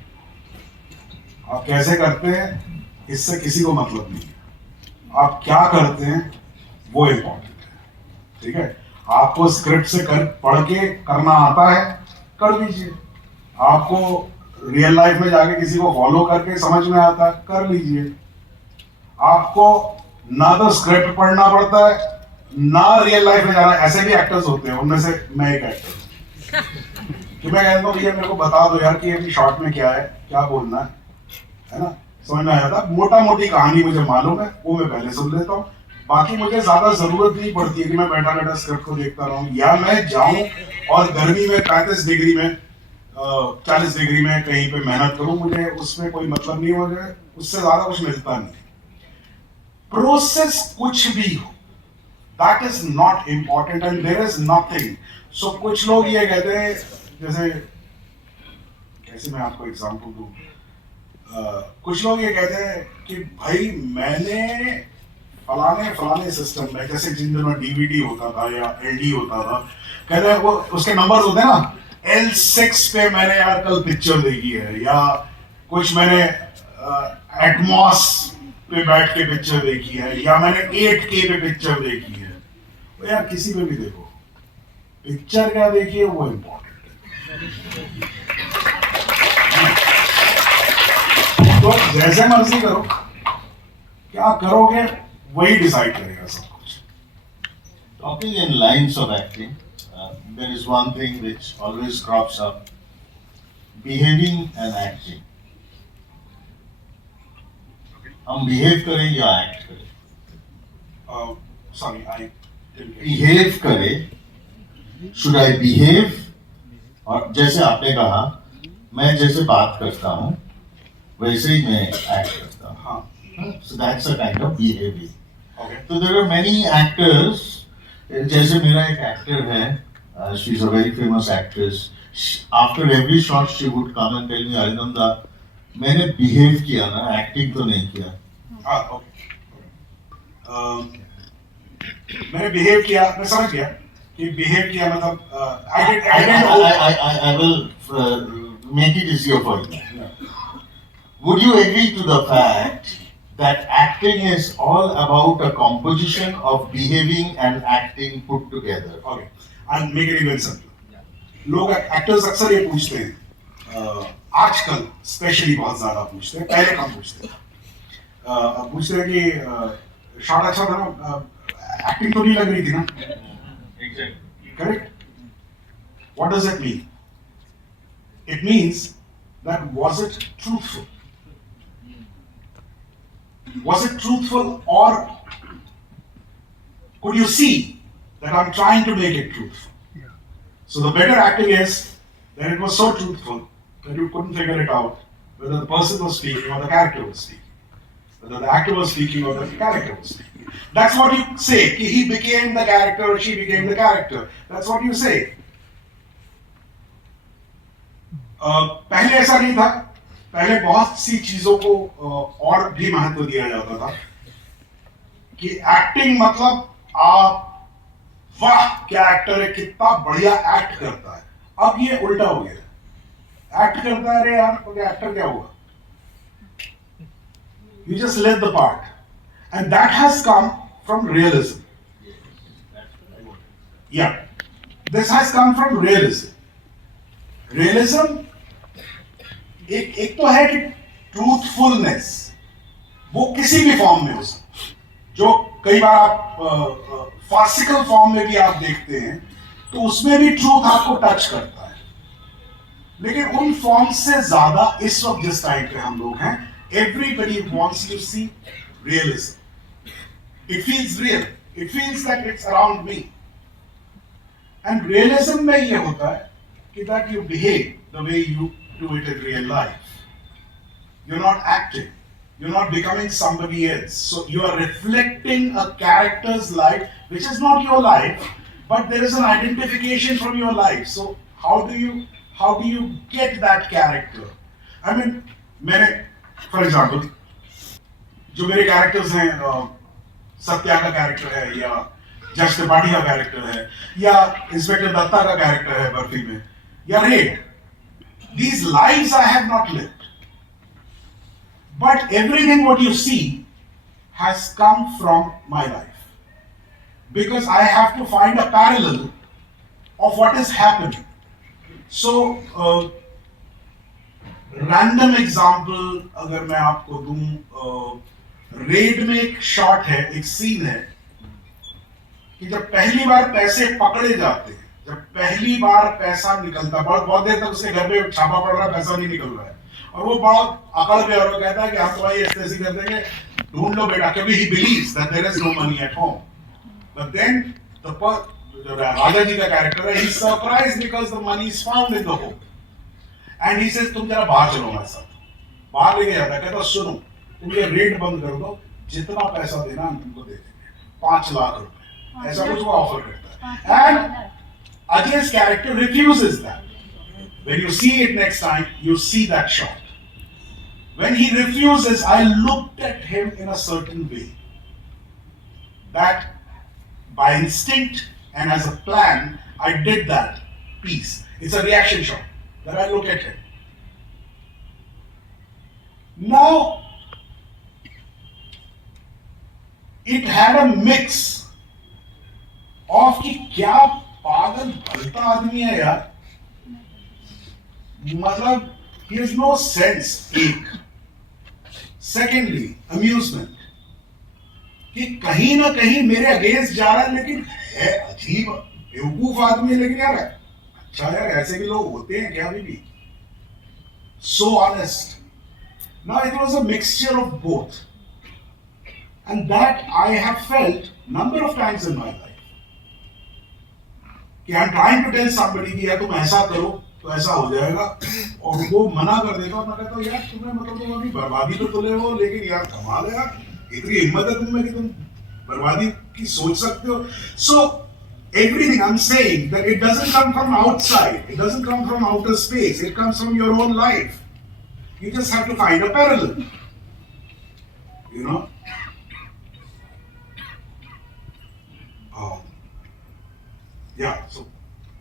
आप कैसे करते हैं इससे किसी को मतलब नहीं है, आप क्या करते हैं वो इम्पोर्टेंट है। ठीक है, आपको स्क्रिप्ट से पढ़ के करना आता है, कर लीजिए। आपको रियल लाइफ में जाके किसी को फॉलो करके समझ में आता है, कर लीजिए। आपको ना तो स्क्रिप्ट पढ़ना पड़ता है ना रियल लाइफ में जाना। ऐसे भी एक्टर्स होते हैं, उनमें से मैं एक एक्टर हूं कि मैं कहता हूँ भैया मेरे को बता दो यार कि अभी शॉर्ट में क्या है, क्या बोलना है ना, समझ में आया था। मोटा मोटी कहानी मुझे मालूम है, वो मैं पहले सुन लेता हूँ। बाकी मुझे ज्यादा जरूरत नहीं पड़ती है कि मैं बैठा बैठा स्क्रिप्ट को देखता रहूं, या मैं जाऊं और गर्मी में 35 डिग्री में 40 डिग्री में कहीं पे मेहनत करूं, मुझे उसमें कोई मतलब नहीं, मुझे उससे ज्यादा कुछ मिलता नहीं। प्रोसेस कुछ भी हो, that is not important and there is nothing. So कुछ लोग ये कहते हैं, जैसे कैसे मैं आपको एग्जांपल दूं, कुछ लोग ये कहते हैं कि भाई मैंने फलाने सिस्टम में, जैसे जिन दिनों डीवीडी होता था या एलडी होता था, कहते हैं वो उसके नंबर्स होते हैं ना, L6 पे मैंने यार कल पिक्चर देखी है, या कुछ मैंने एटमॉस पे बैठ के पिक्चर देखी है, या मैंने 8K पे पिक्चर देखी है। तो यार किसी पे भी देखो, पिक्चर क्या देखिए वो इम्पोर्टेंट है। तो जैसे मर्जी करो, क्या करोगे वही डिसाइड करेगा सब कुछ। Talking in lines of acting, there is one thing which always crops up: behaving and acting. हम बिहेव करें या एक्ट करें? Sorry, I didn't get you. Behave करें, should I behave? और जैसे आपने कहा, मैं जैसे बात करता हूँ वैसे ही मैं एक्ट करता हूँ। हाँ, So that's a kind of behavior. okay. So there are many actors. जैसे मेरा एक एक्टर है, she is a very famous actress. After every shot she would come and tell me, Arinanda, मैंने बिहेव किया ना, एक्टिंग तो नहीं किया। ओके, मैंने बिहेव किया, मैं समझ गया कि बिहेव किया मतलब I will make it easier for you. Would you agree to the fact that acting is all about a composition of behaving and acting put together? Okay, I'll make it even simpler. लोग actors अक्सर ये पूछते हैं, आजकल specially बहुत ज्यादा पूछते हैं, पहले कम पूछते हैं, पूछते हैं कि शॉट अच्छा था ना, एक्टिंग तो नहीं लग रही थी ना? Correct? What does it mean? It means that was it truthful? Was it truthful, or could you see that I'm trying to make it truthful? So the better acting is that it was so truthful that you couldn't figure it out whether the person was speaking or the character was speaking, whether the actor was speaking or the character was speaking. That's what you say. He became the character or she became the character. That's what you say. पहले ऐसा नहीं था. पहले बहुत सी चीजों को और भी महत्व दिया जाता था कि एक्टिंग मतलब आप, वाह क्या एक्टर है, कितना बढ़िया एक्ट करता है. अब ये उल्टा हो गया, एक्ट करता है, अरे यार एक्टर क्या हुआ, you just let the part, and that has come from realism. Yeah, this has come from realism. Realism एक तो है कि ट्रूथफुलनेस वो किसी भी फॉर्म में हो सकती है, जो कई बार आप फार्सिकल फॉर्म में भी आप देखते हैं तो उसमें भी ट्रूथ आपको टच करता है, लेकिन उन फॉर्म से ज्यादा इस वक्त जिस टाइम पे हम लोग हैं, everybody wants to see realism. It feels real, it feels that it's around me, and realism में ये होता है कि that you behave the way you do it in real life. You're not acting. You're not becoming somebody else. So you are reflecting a character's life, which is not your life, but there is an identification from your life. So how do you get that character? I mean, मैंने, for example, जो मेरे characters हैं, सत्या का character है, या जज त्रिपाठी का character है, या इंस्पेक्टर दत्ता का character है बर्फी में, या red. These lives I have not lived, but everything what you see has come from my life, because I have to find a parallel of what is happening. So random example अगर मैं आपको दूं, red में एक shot है, एक scene है कि जब पहली बार पैसे पकड़े जाते हैं, जब पहली बार पैसा निकलता, बहुत देर तक उसके घर पे छापा पड़ रहा है, पैसा नहीं निकल रहा है, और वो बहुत अकड़ पे, और वो कहता है कि हम तुम्हारी ऐसे कर देंगे, ढूंढ लो बेटा, क्योंकि he believes that there is no money at home. But then the राजा जी का कैरेक्टर है, he's surprised because the money is found in the home, and he says तुम जरा बाहर चलो हमारे साथ. बाहर लेके जाता है, कहता सुनो तुम ये रेट बंद कर दो, जितना पैसा देना हम तुमको दे देंगे, 5 लाख रुपए, ऐसा कुछ वो ऑफर करता है. And Ajay's character refuses that. When you see it next time, you see that shot. When he refuses, I looked at him in a certain way, that by instinct and as a plan, I did that piece. It's a reaction shot that I look at him. Now, it had a mix of कि क्या पागल भलता आदमी है यार, मतलब he has no sense. एक secondly amusement कि कहीं ना कहीं मेरे अगेंस्ट जा रहा है, लेकिन है अजीब बेवकूफ आदमी है, लेकिन यार अच्छा यार ऐसे भी लोग होते हैं क्या अभी भी. So honest. Now it was a mixture of both, and that I have felt number of times in my life. कि I'm trying to tell somebody कि यार तुम ऐसा करो तो ऐसा हो जाएगा, और वो मना कर देगा, और मैं कहता हूँ यार तुम्हें मतलब तुम अभी बर्बादी तो तुले हो, लेकिन यार कमाल है यार, इतनी हिम्मत है तुम में कि तुम बर्बादी की सोच सकते हो. So everything I'm saying that it doesn't come from outside, it doesn't come from outer space, it comes from your own life. You just have to find a parallel. you know. Yeah, so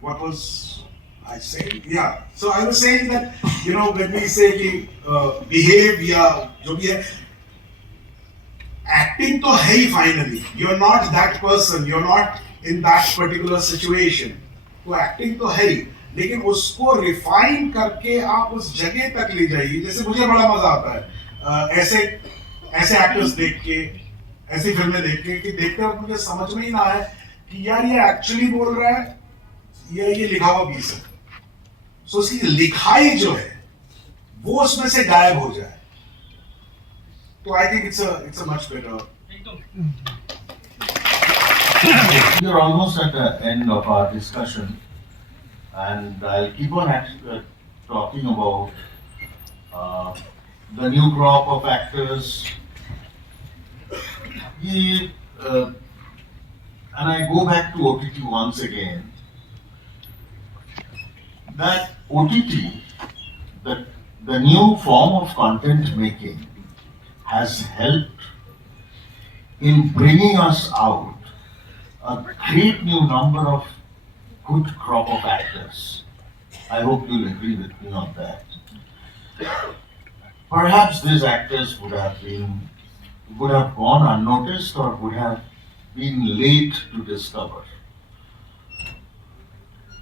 what was I saying? Yeah, so I was saying that, you know, when we say कि, behave या जो भी है, acting तो है ही finally. You're not that person, you're not in that particular situation. तो acting तो है ही, लेकिन उसको refine करके आप उस जगह तक ले जाइए. जैसे मुझे बड़ा मजा आता है ऐसे एक्टर्स देख के, ऐसी फिल्में देख के कि देखते वक्त मुझे समझ में ही ना आए कि यार ये एक्चुअली बोल रहा है या ये लिखा हुआ पीस है. सो उसकी लिखाई जो है वो उसमें से गायब हो जाए. तो I think it's a much better. We are almost at the end of our discussion, and I'll keep on talking about the new crop of actors. And I go back to OTT once again. That OTT, the new form of content making, has helped in bringing us out a great new number of good crop of actors. I hope you'll agree with me on that. Perhaps these actors would have gone unnoticed or would have been late to discover.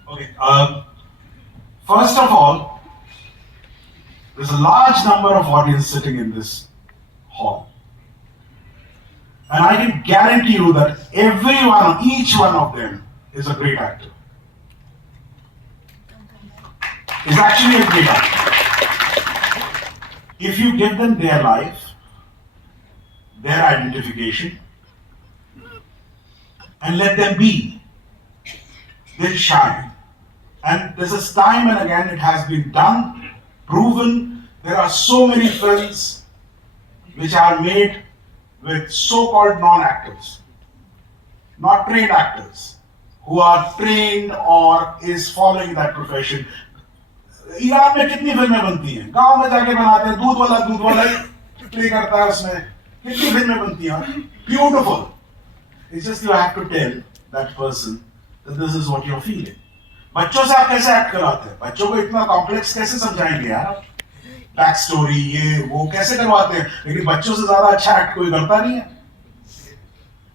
Okay. First of all, there's a large number of audience sitting in this hall. And I can guarantee you that each one of them is a great actor. Is actually a great actor. If you give them their life, their identification, and let them be, they'll shine. And this is time and again it has been done, proven. There are so many films which are made with so-called non-actors, not trained actors, who are trained or is following that profession. Iran में कितनी फिल्में बनती हैं, गांव में जाके बनाते हैं, दूध वाला प्ले करता है उसमें. कितनी फिल्में बनती हैं, beautiful. It's just you have to tell that person that this is what you're feeling. बच्चों से आप कैसे एक्ट कराते हैं? बच्चों को इतना कॉम्प्लेक्स कैसे समझाएंगे यार? बैक स्टोरी ये वो कैसे करवाते हैं? लेकिन बच्चों से ज्यादा अच्छा एक्ट कोई करता नहीं है.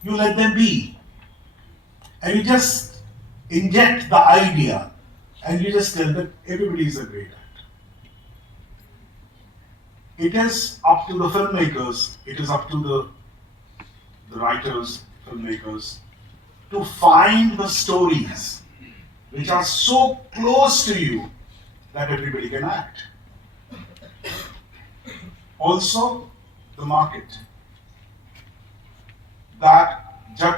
You let them be, and you just inject the idea, and you just tell them everybody is a great actor. It is up to the filmmakers. It is up to the writers, filmmakers, to find the stories which are so close to you that everybody can act. Also, the market. That जब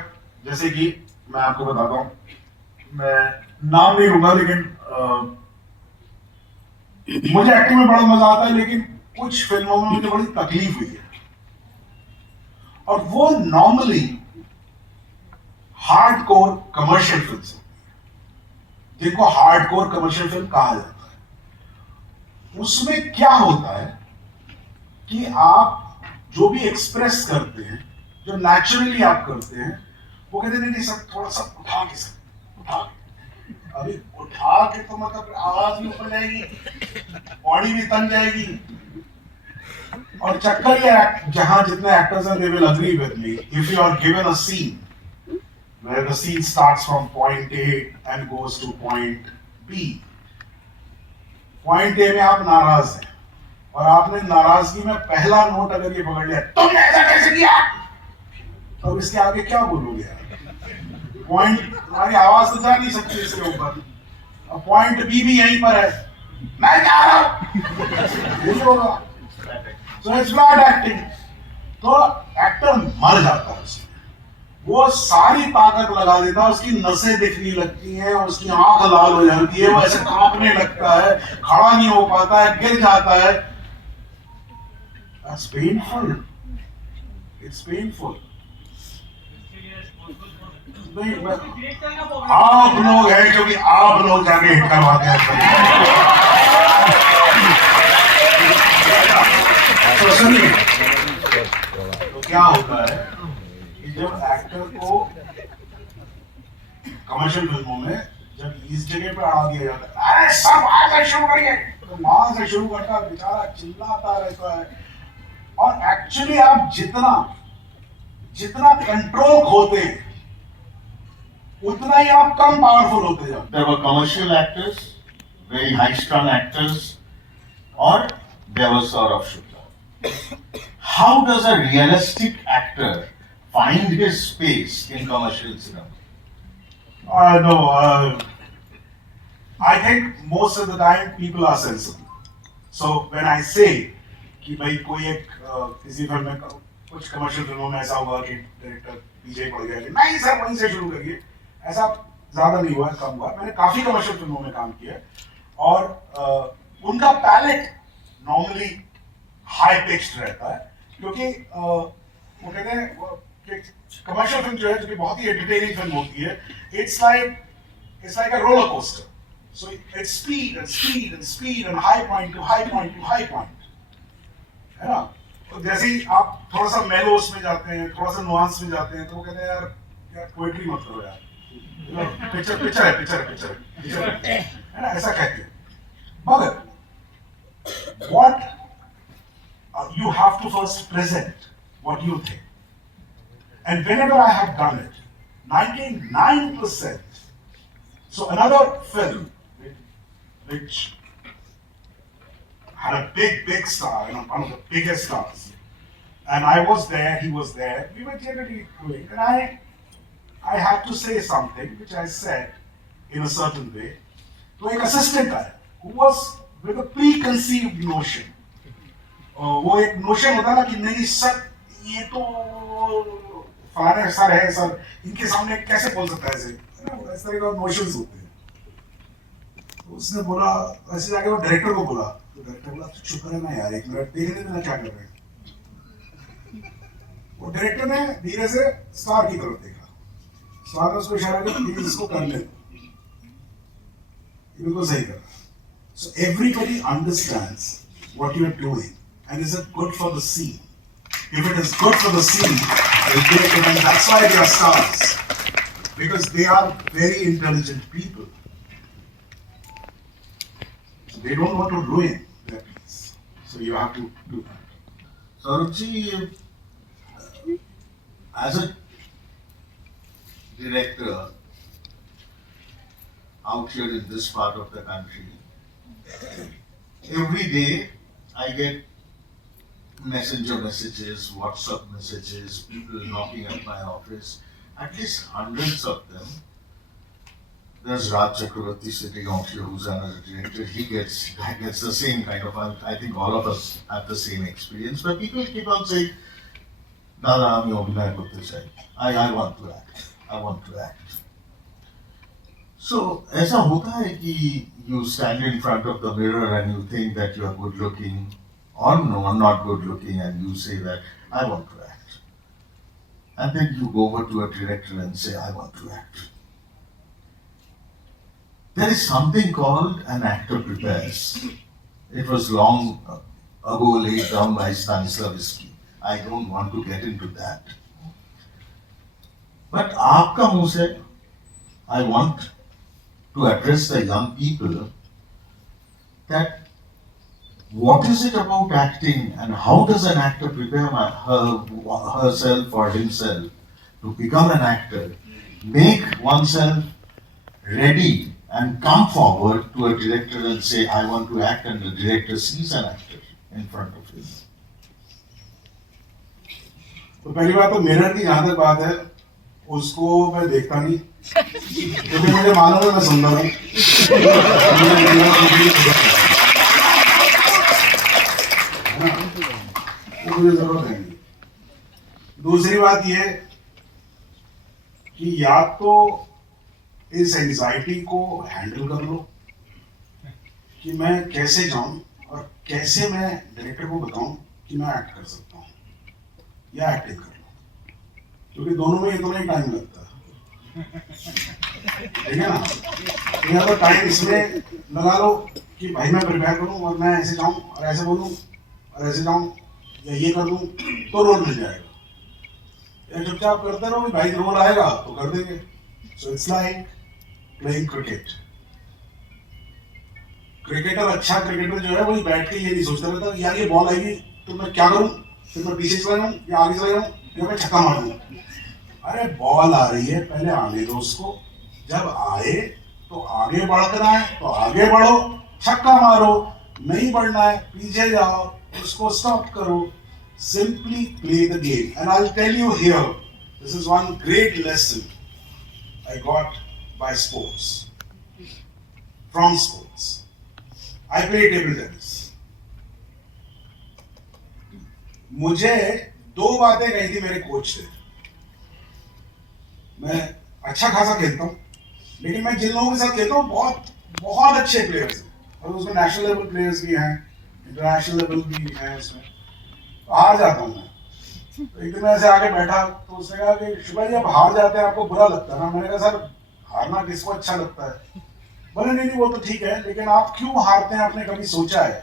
जैसे कि मैं आपको बताता हूँ, मैं नाम नहीं लूंगा, लेकिन मुझे एक्टिंग में बड़ा मजा आता है, लेकिन कुछ फिल्मों में मुझे बड़ी तकलीफ हुई है. और वो नॉर्मली हार्डकोर कमर्शियल फिल्म्स, जिनको हार्डकोर कमर्शियल फिल्म कहा जाता है. उसमें क्या होता है कि आप जो भी एक्सप्रेस करते हैं, जो नेचुरली आप करते हैं, वो कहते हैं नहीं सब थोड़ा सा उठा के अभी उठा के तो मतलब आवाज भी ऊपर जाएगी, बॉडी भी तन जाएगी. और चक्कर ये जहां जितने एक्टर्स हैं, they will agree with me, if you are given a scene where the scene starts from point A and goes to point B. Point A में आप नाराज हैं और आपने नाराजगी में पहला नोट अगर ये पकड़ लिया, तुमने ऐसा कैसे किया, तो इसके आगे क्या बोलोगे यार? पॉइंट तुम्हारी आवाज तो जा नहीं सकती इसके ऊपर. अब पॉइंट बी भी यहीं पर है, मैं जा रहा हूं, ये होगा. So it's not acting. तो एक्टर मर जाता है उसमें, वो सारी ताकत लगा देता है, उसकी नसें दिखने लगती हैं, उसकी आंख लाल हो जाती है, वो ऐसे कांपने लगता है, खड़ा नहीं हो पाता है, गिर जाता है. That's painful. It's painful. नहीं, आप लोग हैं क्योंकि आप लोग जाके हिट करवाते हैं. तो सुनिए, कमर्शियल फिल्मों में जब इस जगह पे अड़ा दिया जाता है, अरे सब वहां से शुरू करिए, तो वहां से शुरू करता है, बेचारा चिल्लाता रहता है। और एक्चुअली आप जितना जितना कंट्रोल खोते हैं उतना ही आप कम पावरफुल होते जाते हैं। There were commercial actors, very high-strung actors, or there was Sourabh Shukla. How does a realistic actor find his space in commercial cinema? No, I think most of the time people are sensible. So when I say कि भाई कोई एक किसी film में कुछ commercial फिल्मों में ऐसा हुआ कि डायरेक्टर पीछे पड़ गया कि नहीं सर वहीं से शुरू करिए, ऐसा ज्यादा नहीं हुआ, कम हुआ। मैंने काफी कमर्शियल फिल्मों में काम किया और उनका पैलेट नॉर्मली हाई पिच्ड रहता है, क्योंकि वो कहते हैं कि कमर्शियल फिल्म जो है, जो कि बहुत ही एंटरटेनिंग फिल्म होती है, it's like a roller coaster. So its speed and speed and speed and high point two high point two high point, है ना। तो जैसे ही आप थोड़ा सा मेलोस में जाते हैं, थोड़ा सा नुआंस में जाते हैं, तो वो कहते हैं यार पोएट्री मत करो यार, पिक्चर है ना, ऐसा कहते हैं। मगर what you have to first present what you think, and whenever I have done it, 99%. So another film which had a big star, one of the biggest stars, and I was there, he was there, we were generally doing, and I had to say something which I said in a certain way to एक assistant आया who was with a preconceived notion. वो एक notion होता ना कि नहीं sir ये तो फलाने सर है, सर इनके सामने कैसे बोल सकता है ऐसे, है ना, इस तरह का notions होते हैं। तो उसने बोला, ऐसे जाके वो डायरेक्टर को बोला, तो डायरेक्टर बोला चुप रहना यार, एक मिनट देखने देना क्या कर रहे हैं। वो डायरेक्टर ने धीरे से स्टार की तरफ देखा, स्टार ने उसको इशारा किया प्लीज इसको कर ले, ये बिल्कुल सही कर। So everybody understands what you are doing, and is it good for the scene? If it is good for the scene, they'll do it, and that's why they are stars, because they are very intelligent people. So they don't want to ruin their piece. So you have to do that. Saurabh, as a director out here in this part of the country, every day I get messenger messages, WhatsApp messages, people knocking at my office, at least hundreds of them. There's Raj Chakravarti sitting out here who's another director. He gets the same kind of, I think all of us have the same experience, but people keep on saying, Dada, I want to act. I want to act. So, ऐसा होता है कि you stand in front of the mirror and you think that you are good looking or no, not good looking, and you say that I want to act. And then you go over to a director and say, I want to act. There is something called an actor prepares. It was long ago laid down by Stanislavski. I don't want to get into that. But आपका मुंह से, I want to address the young people that what is it about acting and how does an actor prepare herself or himself to become an actor, make oneself ready and come forward to a director and say, I want to act, and the director sees an actor in front of him. तो पहली बात तो mirror की जहां तक बात है, उसको मैं देखता नहीं, क्योंकि मुझे मालूम है मैं सुंदर हूँ। मुझे जरूरत है नहीं। दूसरी बात ये कि या तो इस एंजाइटी को हैंडल कर लो कि मैं कैसे जाऊं और कैसे मैं डायरेक्टर को बताऊं कि मैं एक्ट कर सकता हूं या एक्टिंग कर लो, क्योंकि दोनों में इतना ही टाइम लगता है, ठीक है ना। तो या तो टाइम इसमें लगा लो कि भाई मैं प्रिपेयर करूं और मैं ऐसे जाऊं और ऐसे बोलूं और ऐसे जाऊं या ये कर दूं तो रोल मिल जाएगा, या चुपचाप करते रहो, भाई रोल आएगा तो कर देंगे। So it's like playing cricket. Cricketer अच्छा क्रिकेटर जो है वही बैठ के ये नहीं सोचता रहता यार ये बॉल आएगी तो मैं क्या करूं, फिर मैं पीछे चला जाऊं या आगे चला जाऊं या मैं छक्का मार दूं। अरे बॉल आ रही है, पहले आने दो उसको, जब आए तो आगे बढ़ना है तो आगे बढ़ो, छक्का मारो, नहीं बढ़ना है पीछे जाओ, उसको स्टॉप करो। Simply play the game. And I'll tell you here, this is one great lesson I got by sports, from sports. I play table tennis. मुझे 2 बातें कही थी मेरे कोच से। मैं अच्छा खासा खेलता हूँ, लेकिन मैं जिन लोगों के साथ खेलता हूँ बहुत अच्छे प्लेयर्स हैं, और उसमें नेशनल लेवल प्लेयर्स भी हैं, इंटरनेशनल लेवल भी हैं उसमें, तो हार जाता हूँ मैं। तो एक दिन ऐसे आके बैठा तो उसने कहा कि शुक्ला जी आप हार जाते हैं आपको बुरा लगता है ना? मैंने कहा सर हारना किसको अच्छा लगता है? बोले नहीं वो तो ठीक है, लेकिन आप क्यों हारते हैं आपने कभी सोचा है?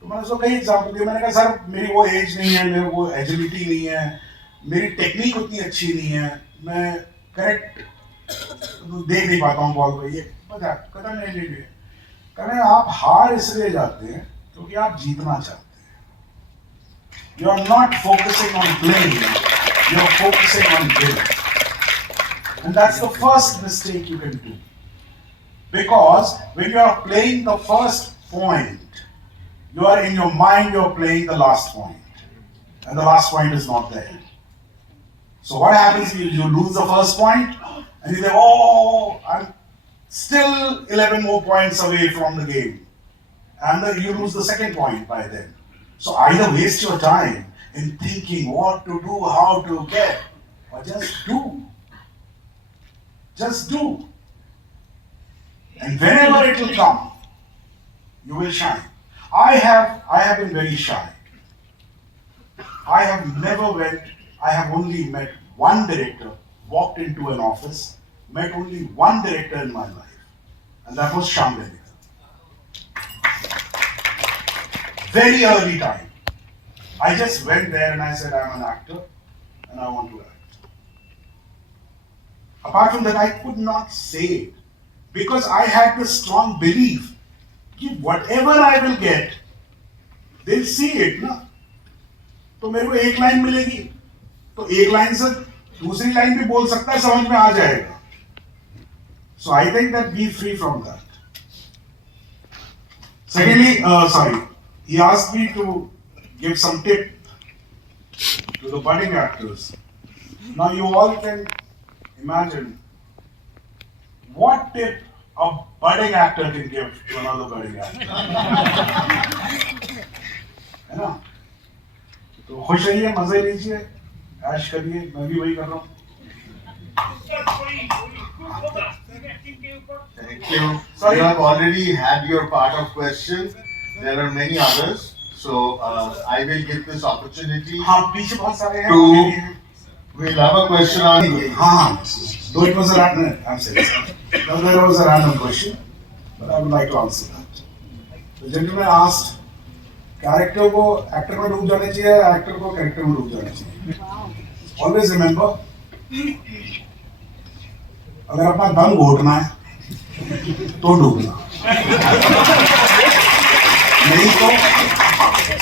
तो मैंने उसको कई एग्जाम्पल दिए। मैंने कहा सर मेरी वो एज नहीं है, मेरे वो एजिलिटी नहीं है, मेरी टेक्निक उतनी अच्छी नहीं है, मैं करेक्ट देख नहीं पाता हूँ बॉल को, ये मजाक कदम नहीं ले लिए। कहने आप हार इसलिए जाते हैं क्योंकि आप जीतना चाहते हैं। You are not focusing on playing, you are focusing on winning. And that's the first mistake you can do. Because when you are playing the first point, you are in your mind, you are playing the last point. And the last point is not there. So what happens, you lose the first point, and you say, oh, I'm still 11 more points away from the game. And then you lose the second point by then. So either waste your time in thinking what to do, how to get, or just do. Just do. And whenever it will come, you will shine. I have been very shy. I have only met one director, walked into an office, met only one director in my life, and that was Shambhali. Very early time. I just went there and I said, I'm an actor and I want to act. Apart from that, I could not say it because I had the strong belief that whatever I will get, they'll see it. Na? तो मेरे को एक line मिलेगी, तो एक line से दूसरी line भी बोल सकता है, समझ में आ जाएगा. So I think that be free from that. Secondly, he asked me to give some tip to the budding actors. Now you all can imagine what tip a budding actor can give to another budding actor. है ना? तो खुश रहिए, मजे लीजिए, ऐश करिए, मैं भी वही कर रहा हूँ. Thank you. Sorry. You have already had your part of questions. There are many others, so I will give this opportunity. हाँ पीछे बहुत सारे हैं. To we'll have a question on. हाँ, though it was a random. I'm serious. No, there was a random question, but I would like to answer that. The gentleman asked, character को actor में डूब जाना चाहिए, actor को character में डूब जाना चाहिए. Always remember, अगर अपना दम घोटना है, तो डूबना. नहीं तो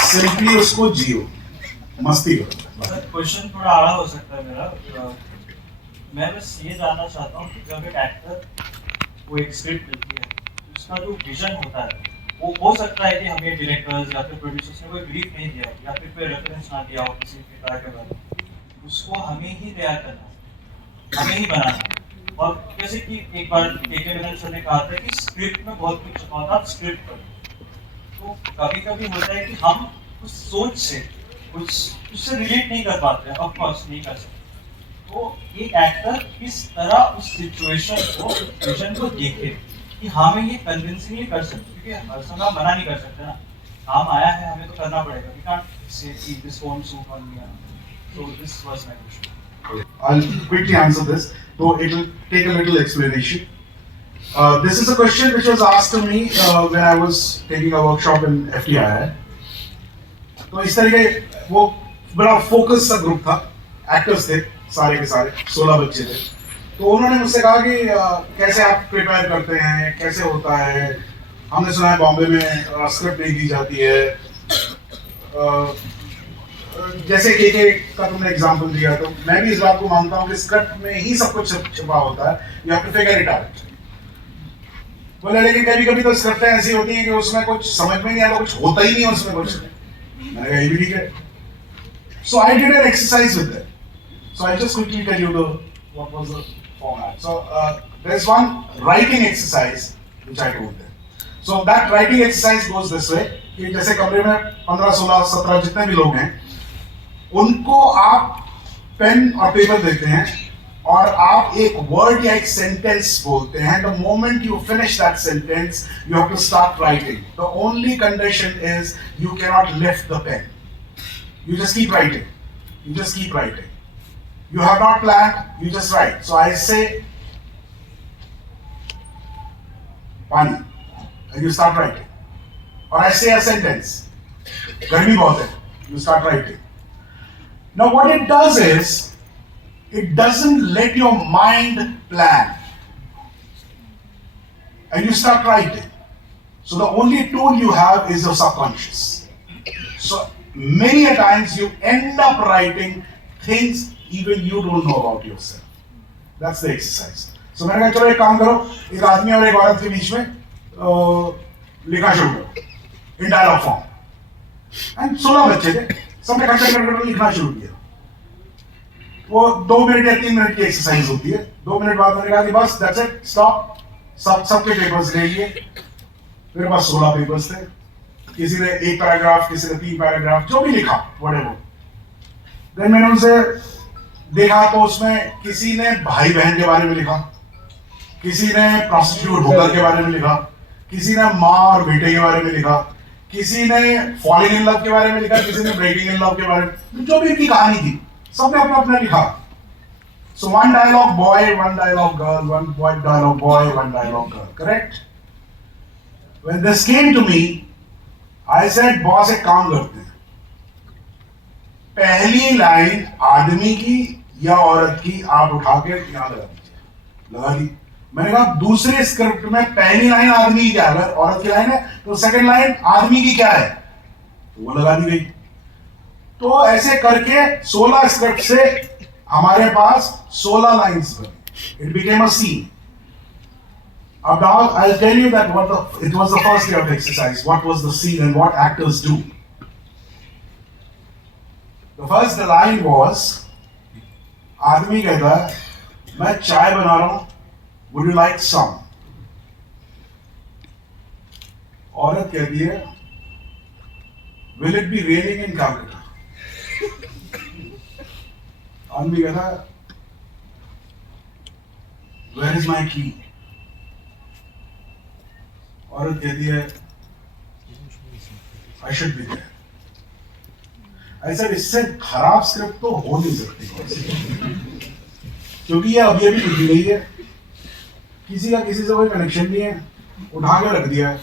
सिंपली उसको जियो, मस्ती करो. सर क्वेश्चन थोड़ा आड़ा हो सकता है मेरा. मैं बस ये जानना चाहता हूँ कि जब एक एक्टर को एक स्क्रिप्ट मिलती है, उसका जो विजन होता है, वो हो सकता है कि हमें डायरेक्टर्स या फिर प्रोड्यूसर्स ने कोई ब्रीफ नहीं दिया या फिर कोई रेफरेंस ना दिया हो किसी किरदार के बारे में, उसको हमें ही तैयार करना, हमें ही बनाना. और जैसे कि एक बार के विनोद सर ने कहा था कि स्क्रिप्ट में बहुत कुछ होता है, स्क्रिप्ट पर तो कभी-कभी होता है कि हम उस सोच से कुछ उससे रिलेट नहीं कर पाते हैं, ऑफ कोर्स नहीं कर सकते. तो एक एक्टर किस तरह उस सिचुएशन को, सिचुएशन को देखे कि हमें ये कन्विंसिंगली कर सकते, क्योंकि हर समय हम मना नहीं कर सकते ना. काम आया है, हमें तो करना पड़ेगा. वी कांट से कि this won't suit on me. So this was my question. I'll quickly answer this, though it will take a little explanation. This is a question which was asked to me when I was taking a workshop in FTII. तो इस तरह के वो बड़ा focus सा group था, actors थे सारे के सारे, 16 बच्चे थे. तो उन्होंने मुझसे कहा कि कैसे आप प्रिपेयर करते हैं, कैसे होता है, हमने सुना है बॉम्बे में स्क्रिप्ट नहीं दी जाती है। जैसे के का तुमने एग्जांपल दिया, तो मैं भी इस बात को मानता हूँ कि स्क्रिप्ट में ही सब कुछ छुपा होता है, you have to figure it out. बोले लेकिन कभी कभी तो स्क्रिप्टें ऐसी होती हैं कि उसमें कुछ समझ में नहीं आता, कुछ होता ही नहीं है उसमें कुछ। मैंने कहा ये भी ठीक है। So I did an exercise with them. So I'll just quickly tell you what was the format. So there's one writing exercise which I told them. So that writing exercise goes this way कि जैसे कमरे में 15, 16, 17 जितने भी लोग हैं, उनको आप पेन और पेपर देते हैं और आप एक वर्ड या एक सेंटेंस बोलते हैं. The moment you finish that sentence, you have to start writing. The only condition is you cannot lift the pen. You just keep writing. You just keep writing. You have not planned, you just write. So I say, pani, and you start writing. Or I say a sentence, garmi bahut hai, you start writing. Now what it does is, it doesn't let your mind plan. And you start writing. So the only tool you have is your subconscious. So many a times you end up writing things even you don't know about yourself. That's the exercise. So मैंने कहा चलो एक काम करो, एक आदमी और एक औरत के बीच में लिखना शुरू करो in dialogue form. And 16 बच्चे थे, सबने खट लिखना शुरू किया. वो 2 मिनट या 3 मिनट की एक्सरसाइज होती है. 2 मिनट बाद मैंने कहा कि बस that's it, stop. सबके पेपर्स ले लिए. मेरे पास 16 पेपर्स थे. किसी ने 1 पैराग्राफ, किसी ने 3 पैराग्राफ, जो भी लिखा whatever. Then मैंने उनसे देखा तो उसमें किसी ने भाई बहन के बारे में लिखा, किसी ने प्रोस्टिट्यूट होकर के बारे में लिखा, किसी ने माँ और बेटे के बारे में लिखा, किसी ने फॉलिंग इन लव के बारे में लिखा, किसी ने ब्रेकिंग इन लव के बारे में, जो भी उनकी कहानी थी सबने अपना अपना लिखा. So one dialogue boy, one dialogue girl, one dialogue boy, one dialogue girl, correct? When this came to me, I said boss एक काम करते हैं, पहली लाइन आदमी की या औरत की आप उठा के यहाँ लगा दीजिए. लगा दी. मैंने कहा दूसरे स्क्रिप्ट में पहली लाइन आदमी की क्या है, अगर औरत की लाइन है तो सेकंड लाइन आदमी की क्या है, तो वो लगा दी गई. तो ऐसे करके 16 स्क्रिप्ट से हमारे पास 16 लाइन्स बनी. It became a scene. Now I'll tell you that it was the first day of exercise. What was the scene and what actors do? The first line was, आदमी कहता है मैं चाय बना रहा हूं, would you like some? औरत कहती है will it be raining in Calcutta? आदमी कहता है where is my key? औरत कहती है I should be there. ऐसा इससे खराब स्क्रिप्ट तो हो नहीं सकती, क्योंकि ये अभी अभी लिखी गई है, किसी का किसी से कोई कनेक्शन नहीं है, उठा के रख दिया है.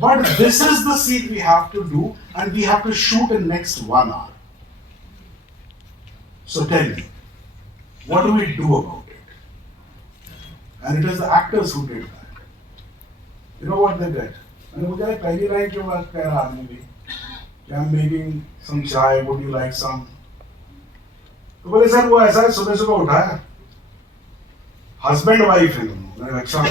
But this is the scene we have to do and we have to shoot in next 1 hour. So tell me, what do we do about it? And it is the actors who did that. You know what they did? मैंने मुझे पहली line क्यों कह रहा आदमी भी, I'm making some chai, would you like some? तो बोले सर वो ऐसा है, सुबह सुबह उठा है, हस्बैंड वाइफ है दोनों. मैंने अच्छा.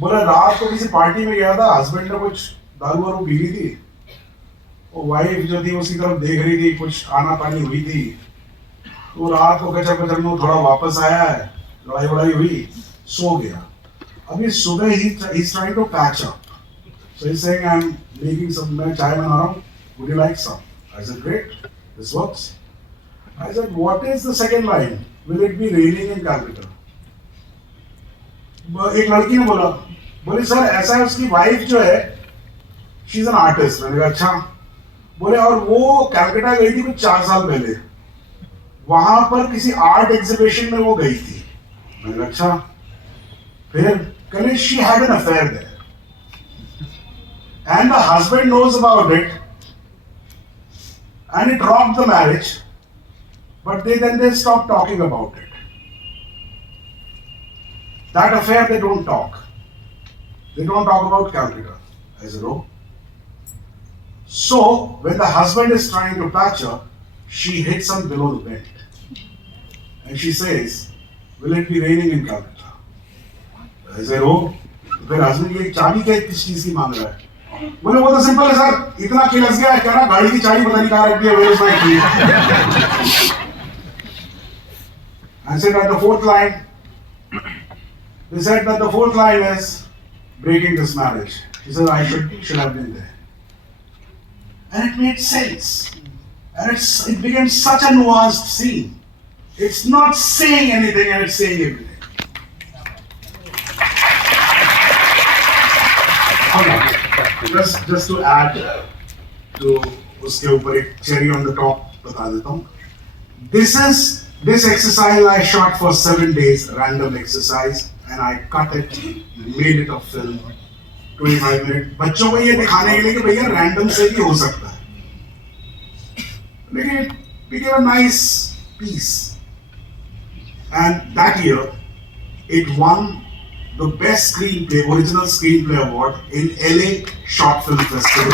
बोला रात को किसी पार्टी में गया था, हस्बैंड ने कुछ दारू वारू पी ली थी, वो वाइफ जो थी उसकी तरफ देख रही थी, कुछ आना पानी हुई थी, तो रात को कचर कचर में थोड़ा वापस आया है, लड़ाई वड़ाई हुई, सो गया. अभी सुबह he's trying to patch up. So he's saying I'm making some, मैं चाय बना रहा हूँ, would you like some? I said great, this works. I said what is the second line? Will it be raining in Calcutta? एक लड़की ने बोला, बोले सर ऐसा है उसकी वाइफ जो है she's an artist. मैंने कहा अच्छा. बोले और वो कैलकाटा गई थी कुछ 4 साल पहले, वहां पर किसी आर्ट एग्जीबिशन में वो गई थी. मैंने कहा अच्छा. फिर कल she had an affair there and the husband knows about it and it rocked the marriage, but then they stopped talking about it. That affair, they don't talk. They don't talk about Calcutta, as a role. So, when the husband is trying to patch her, she hits him below the belt. And she says, will it be raining in Calcutta? I said, oh, फिर husband ये चाबी क्या किस चीज की मांग रहा है? बोले वो तो सिंपल है सर, इतना खिलस गया है क्या ना, गाड़ी की चाबी पता नहीं कहाँ रख दिया, where is my key? I said at the fourth line, they said that the fourth line is breaking this marriage. He said I should have been there. And it made sense. And it became such a nuanced scene. It's not saying anything and it's saying everything. Just to add to उसके ऊपर एक cherry on the top बता देता हूँ. This exercise I shot for 7 days, random exercise, and I cut it, made it a film, 25 minutes. बच्चों को ये दिखाने के लिए कि भैया random से भी हो सकता है. लेकिन it became a nice piece. And that year, it won the best screenplay, original screenplay award in LA Short Film Festival.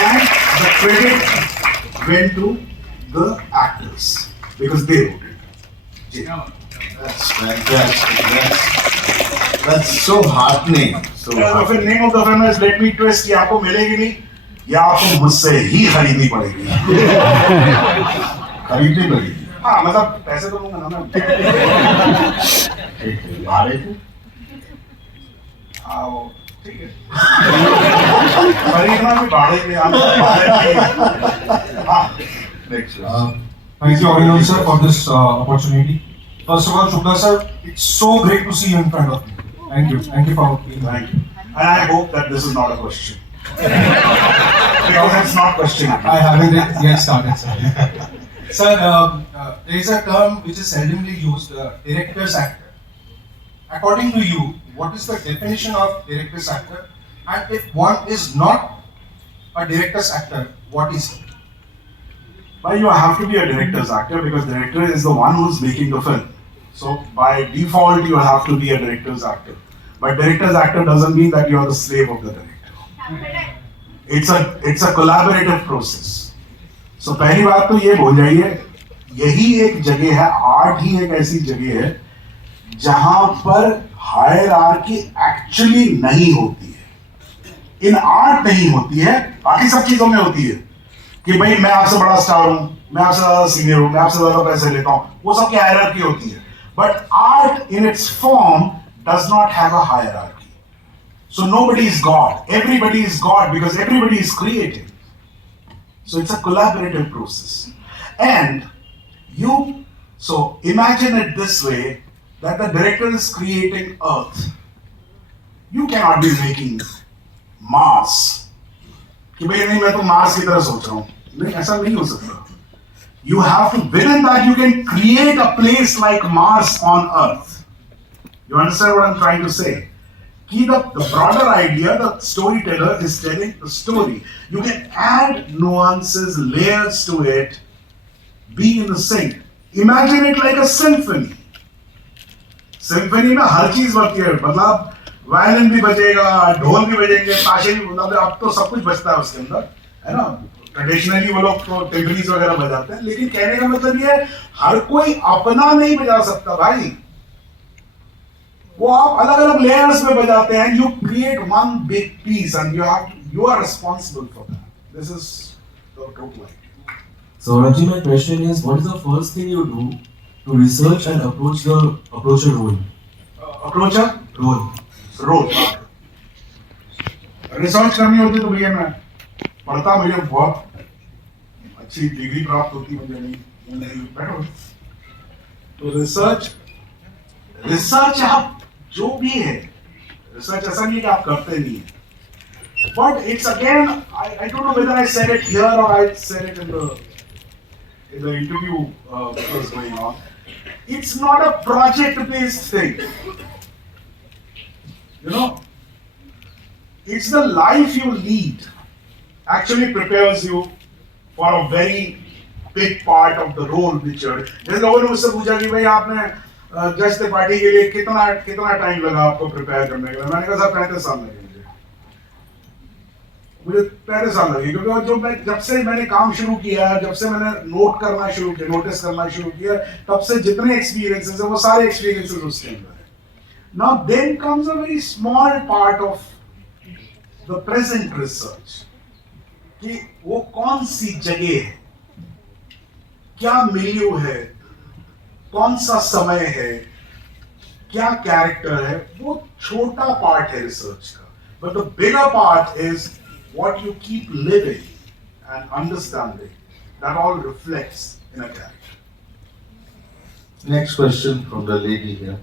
And the credit went to the actors because they wrote it. That's fantastic. That's so heartening. So तो फिर name of the film is Let Me Twist. ये आपको मिलेगी नहीं, या आपको मुझसे ही खरीदनी पड़ेगी. खरीदनी पड़ेगी. हाँ मतलब पैसे तो दूंगा ना मैं. भाड़े पे? हाँ वो ठीक है. खरीदना भी भाड़े पे. हाँ. Next. Thank you, Abhinav sir, for this opportunity. First of all, Shukla sir, it's so great to see you in front of me. Thank you. Thank you for being here. Thank you. And I hope that this is not a question. Because it's not question. I haven't yet started, sir. Sir, there is a term which is seldomly used, director's actor. According to you, what is the definition of director's actor? And if one is not a director's actor, what is it? Well, you have to be a director's actor because director is the one who's making the film. So by default, you have to be a director's actor. But director's actor doesn't mean that you are the slave of the director. It's a collaborative process. So पहली बात तो ये बोल जाइए, यही एक जगह है, आर्ट ही एक ऐसी जगह है जहां पर हायरार्की एक्चुअली नहीं होती है. इन आर्ट नहीं होती है, बाकी सब चीजों में होती है कि भाई मैं आपसे बड़ा स्टार हूं, मैं आपसे ज्यादा सीनियर हूं, मैं आपसे ज्यादा पैसे लेता हूं, वो सब की हायरार्की होती है. But art in its form does not have a hierarchy. So nobody is God, everybody is God because everybody is creative. So it's a collaborative process. And so imagine it this way, that the director is creating Earth. You cannot be making Mars. कि भाई नहीं मैं तो Mars की तरह सोच रहा हूँ. नहीं ऐसा नहीं हो सकता. You have to, within that you can create a place like Mars on Earth. You understand what I'm trying to say? The broader idea, the storyteller is telling the story. You can add nuances, layers to it, be in the sync. Imagine it like a symphony. Symphony में हर चीज बजती है, मतलब violin भी बजेगा, ढोल भी बजेंगे, ताशे भी, मतलब अब तो सब कुछ बजता है उसके अंदर, है ना? ट्रेडिशनली वो लोग तो टिम्पनीज वगैरह बजाते हैं, लेकिन कहने का मतलब ये है हर कोई अपना नहीं बजा सकता भाई. वो आप अलग अलग लेयर्स में बजाते हैं. You create one big piece and you are responsible for that. This is the total idea. Sourabh ji, my question is, what is the first thing you do to research and approach a role? Approach a role. Research करनी होती तो भैया मैं पढ़ता, मुझे बहुत अच्छी degree प्राप्त होती, मुझे नहीं बैठो. तो रिसर्च आप जो भी है, रिसर्च ऐसा नहीं है कि आप करते नहीं है. But it's again, I don't know whether I said it here or I said it in the interview that was going on. It's not a project-based thing. You know, it's the life you lead actually prepares you for a very big part of the role which you're. जैसे लोगों ने मुझसे पूछा कि भाई आपने जज त्रिपाठी के लिए कितना कितना टाइम लगा आपको प्रिपेयर करने के लिए? मैंने कहा सर 35 साल लगे मुझे 35 साल लगे, क्योंकि जब से मैंने काम शुरू किया, जब से मैंने नोट करना शुरू किया, नोटिस करना शुरू किया, तब से जितने एक्सपीरियंसेस है वो सारे एक्सपीरियंसेस उसके अंदर है. Now then comes a very small part of the present research कि वो कौन सी जगह है, क्या मिलियो है, कौन सा समय है, क्या कैरेक्टर है, वो छोटा पार्ट है रिसर्च का. But the bigger part is what you keep living and understanding, that all reflects in a character. Next question from the lady here.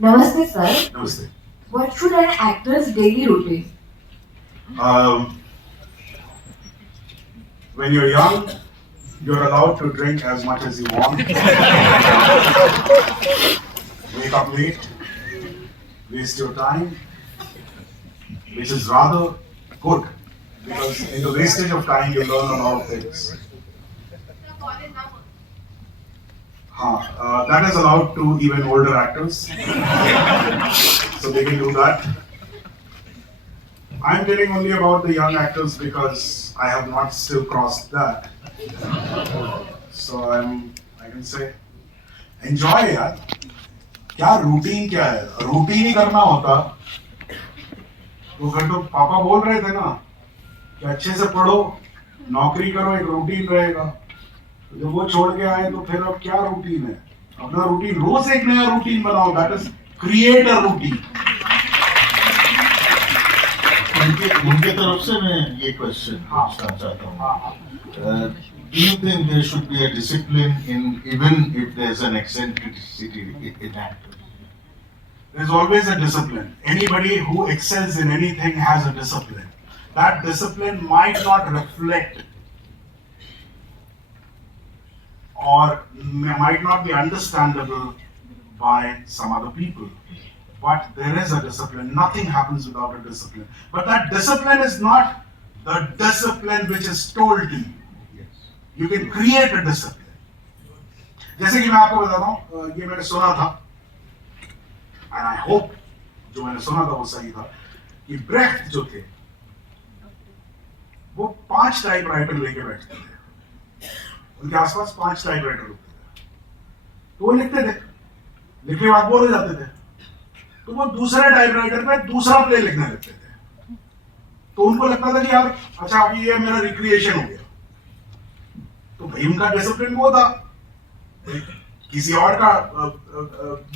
Namaste, sir. Namaste. What should an actor's daily routine? When you're young, you're allowed to drink as much as you want. Wake up late, waste your time, which is rather good. Because in the wastage of time, you learn a lot of things. That is allowed to even older actors. So they can do that. I'm telling only about the young actors because I have not still crossed that. So I can say, enjoy यार. क्या routine क्या है? Routine ही करना होता तो फिर तो पापा बोल रहे थे ना कि अच्छे से पढ़ो, नौकरी करो, एक रूटीन रहेगा. तो जब वो छोड़ के आए तो फिर अब क्या रूटीन है? अपना रूटीन, रोज एक नया रूटीन बनाओ. That is create a routine. उनके तरफ से मैं ये क्वेश्चन पूछना चाहता हूँ. Do you think there should be a discipline in, even if there's an eccentricity in acting? There's always a discipline. Anybody who excels in anything has a discipline. That discipline might not reflect or might not be understandable by some other people. But there is a discipline. Nothing happens without a discipline. But that discipline is not the discipline which is told to you. You can create a discipline. जैसे कि मैं आपको बताता हूँ, ये मैंने सुना था, and I hope जो मैंने सुना था वो सही था, कि ब्रेख्ट जो थे वो 5 टाइपराइटर लेके बैठते थे. उनके आसपास 5 टाइपराइटर होते थे. तो वो लिखते थे, लिखने के बाद बोर हो जाते थे, तो वो दूसरे टाइपराइटर पे दूसरा प्ले लिखने लगते थे. तो उनको लगता था कि यार अच्छा अभी ये मेरा रिक्रिएशन हो गया. तो भाई उनका डिसिप्लिन वो था. किसी और का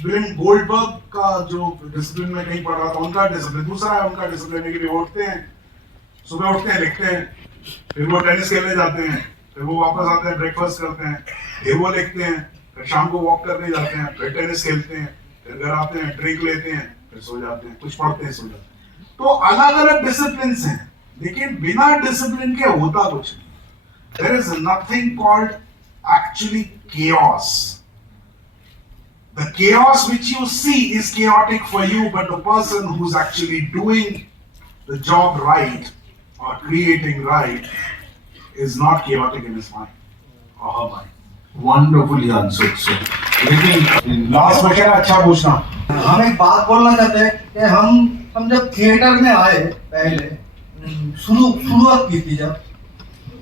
विलियम गोल्डबर्ग का जो डिसिप्लिन में कहीं पढ़ रहा था, उनका डिसिप्लिन दूसरा है. उनका डिसिप्लिन है कि वे उठते हैं, सुबह उठते हैं, लिखते हैं, फिर वो टेनिस खेलने जाते हैं, फिर वो वापस आते हैं, ब्रेकफास्ट करते हैं, फिर वो लिखते हैं, फिर शाम को वॉक करने जाते हैं, फिर टेनिस खेलते हैं, फिर घर आते हैं, ड्रिंक लेते हैं, फिर सो जाते हैं, कुछ पढ़ते हैं, सो जाते हैं. तो अलग अलग डिसिप्लिन हैं, लेकिन बिना डिसिप्लिन के होता कुछ नहीं. There is nothing called actually chaos. The chaos which you see is chaotic for you, but the person who's actually doing the job right or creating right is not chaotic in his mind or her mind. Wonderfully answered, sir. लेकिन last question अच्छा पूछना. हम एक बात बोलना चाहते हैं कि हम जब थिएटर में आए पहले शुरुआत की थी, जब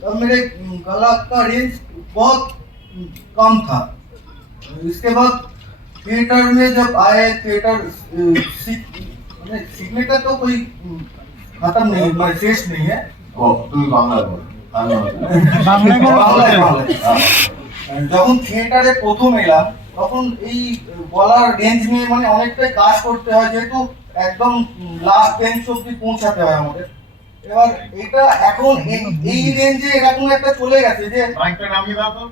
तब मेरे गला का रेंज बहुत कम था. इसके बाद थिएटर में जब आए, थिएटर सीखने का तो कोई खत्म नहीं, कोई शेष नहीं है. তুই বাংলা বল. যখন থিয়েটারে প্রথম এলাম তখন এই গলার রেঞ্জ নিয়ে মানে অনেকটাই কাজ করতে হয়, যেহেতু একদম লাস্ট বেঞ্চ অব্দি পৌঁছাতে হয় আমাদের. এবার এটা এখন এই রেঞ্জে এরকম একটা চলে গেছে যে মাইকটা নামিয়ে দাও তো,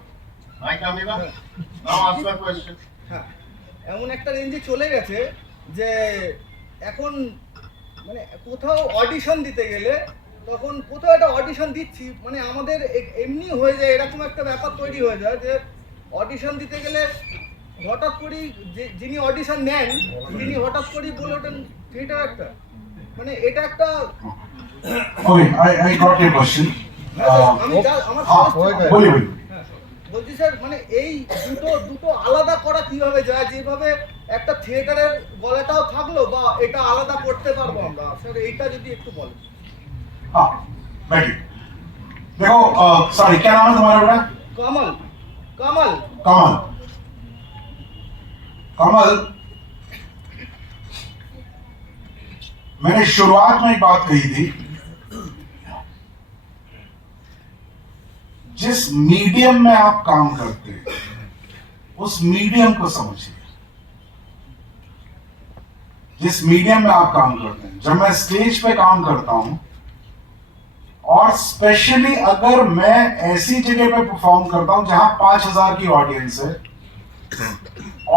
মাইক নামিয়ে দাও. নাও আস্ক দ্য কোশ্চেন. হ্যাঁ, এমন একটা রেঞ্জে চলে গেছে যে এখন মানে কোথাও অডিশন দিতে গেলে, তখন কোথাও একটা অডিশন দিচ্ছি মানে আমাদের এমনি হয়ে যায়, এরকম একটা ব্যাপার তৈরি হয়ে যায় যে অডিশন দিতে গেলে হঠাৎ করেই যিনি অডিশন নেন তিনি হঠাৎ করেই বলে ওঠেন থিয়েটার একটা, মানে এটা একটা. Okay, I got your question. আমি আমার বলি বলছি স্যার, মানে এই দুটো আলাদা করা কিভাবে যায়, যেভাবে একটা থিয়েটারের গলাটাও থাকলো বা এটা আলাদা করতে পারবো আমরা স্যার এইটা যদি একটু বলেন। हाँ बैठिए। देखो सॉरी क्या नाम है तुम्हारा बेटा? কমল কমল कमल। कमल, मैंने शुरुआत में एक बात कही थी, जिस मीडियम में आप काम करते हैं उस मीडियम को समझिए। जिस मीडियम में आप काम करते हैं, जब मैं स्टेज पे काम करता हूं और स्पेशली अगर मैं ऐसी जगह पे परफॉर्म करता हूं जहां 5000 की ऑडियंस है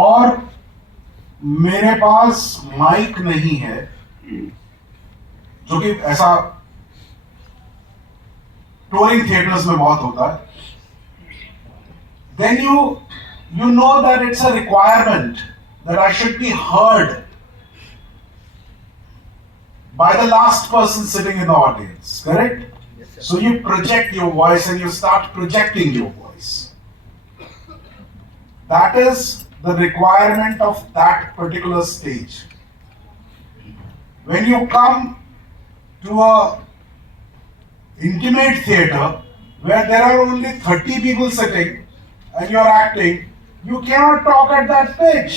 और मेरे पास माइक नहीं है, जो कि ऐसा टूरिंग थिएटर्स में बहुत होता है, then you know that it's a requirement that I should be heard by the last person sitting in the audience, correct? So you project your voice and you start projecting your voice. That is the requirement of that particular stage. When you come to a intimate theater where there are only 30 people sitting and you are acting, you cannot talk at that pitch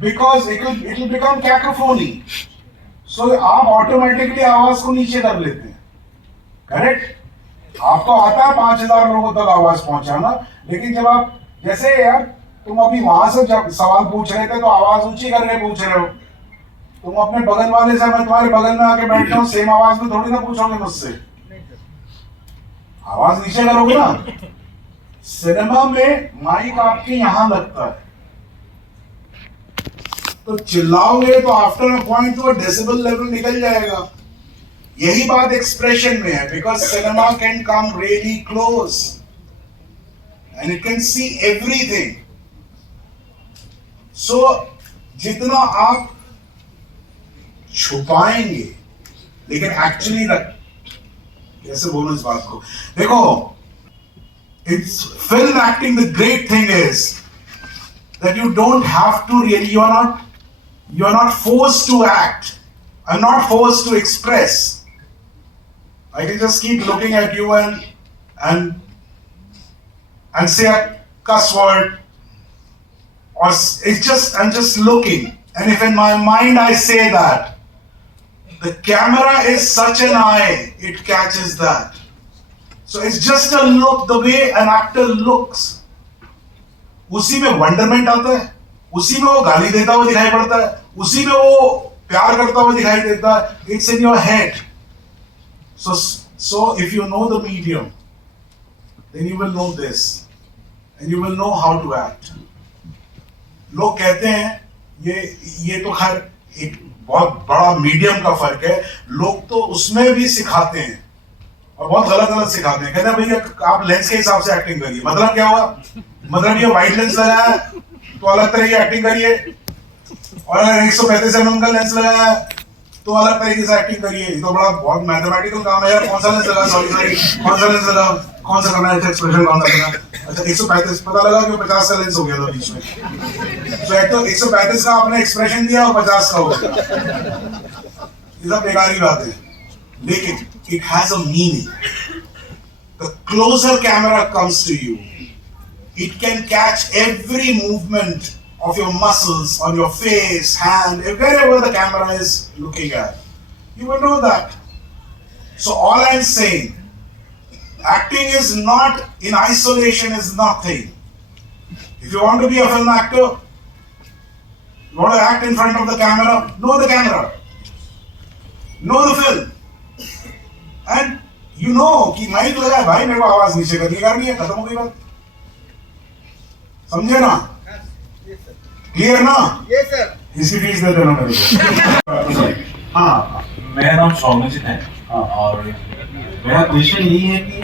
because it will become cacophony. So आप automatically आवाज को नीचे कर लेते हैं, correct? आपको आता है 5000 लोगों तक आवाज पहुंचाना, लेकिन जब आप जैसे यार तुम अभी वहां से जब सवाल पूछ रहे थे तो आवाज ऊंची करके पूछ रहे हो, तुम अपने बगल वाले से, मैं तुम्हारे बगल में आके बैठता हूँ, सेम आवाज में थोड़ी ना पूछोगे मुझसे, आवाज नीचे करोगे ना। सिनेमा में माइक आपके यहां लगता है, तो चिल्लाओगे तो आफ्टर अ पॉइंट तो डेसिबल लेवल निकल जाएगा। यही बात एक्सप्रेशन में है, because cinema can come really close and it can see everything. So जितना आप छुपाएंगे, लेकिन एक्चुअली कैसे बोलूं इस बात को, देखो it's film acting, the great thing is that you don't have to really, you are not forced to act. I'm not forced to express. I can just keep looking at you and say a cuss word, or I'm just looking, and if in my mind I say that, the camera is such an eye, it catches that. So it's just a look, the way an actor looks. उसी में वंडरमेंट आता है, उसी में वो गाली देता हुआ दिखाई पड़ता है, उसी में वो प्यार करता हुआ दिखाई देता है. It's in your head. So if you know the medium, then you will know this, and you will know how to act. लोग कहते हैं ये तो खैर एक बहुत बड़ा मीडियम का फर्क है. लोग तो उसमें भी सिखाते हैं और बहुत गलत सिखाते हैं. कहते हैं भैया आप लेंस के हिसाब से एक्टिंग करिए. मतलब क्या हुआ? मतलब ये वाइड लेंस लगाया है तो अलग तरह की एक्टिंग करिए, और अगर 135 mm का लेंस लगाया है तो अलग तरीके से एक्टिंग करिए. ये तो बड़ा बहुत मैथमेटिकल काम है यार. कौन सा लेंस लगा, सॉरी कौन सा लेंस लगा, कौन सा करना है, एक्सप्रेशन कौन सा करना है. अच्छा 135 पता लगा कि 50 का लेंस हो गया था बीच में. तो एक तो 135 का आपने एक्सप्रेशन दिया और 50 का हो गया. ये सब बेकार की बात है. लेकिन it has a meaning. The closer camera comes to you, it can catch every movement of your muscles on your face, hand, wherever the camera is looking at. You will know that. So all I'm saying, acting is not in isolation, is nothing. If you want to be a film actor, you want to act in front of the camera, know the camera, know the film, and you know कि mic लगा है भाई, मेरे को आवाज नीचे करनी है, खत्म हो गई बात. समझे ना? क्लियर ना? Yes sir. इसकी फीस दे देना मेरे को. हाँ, मेरा नाम सौरभ है और मेरा क्वेश्चन यही है कि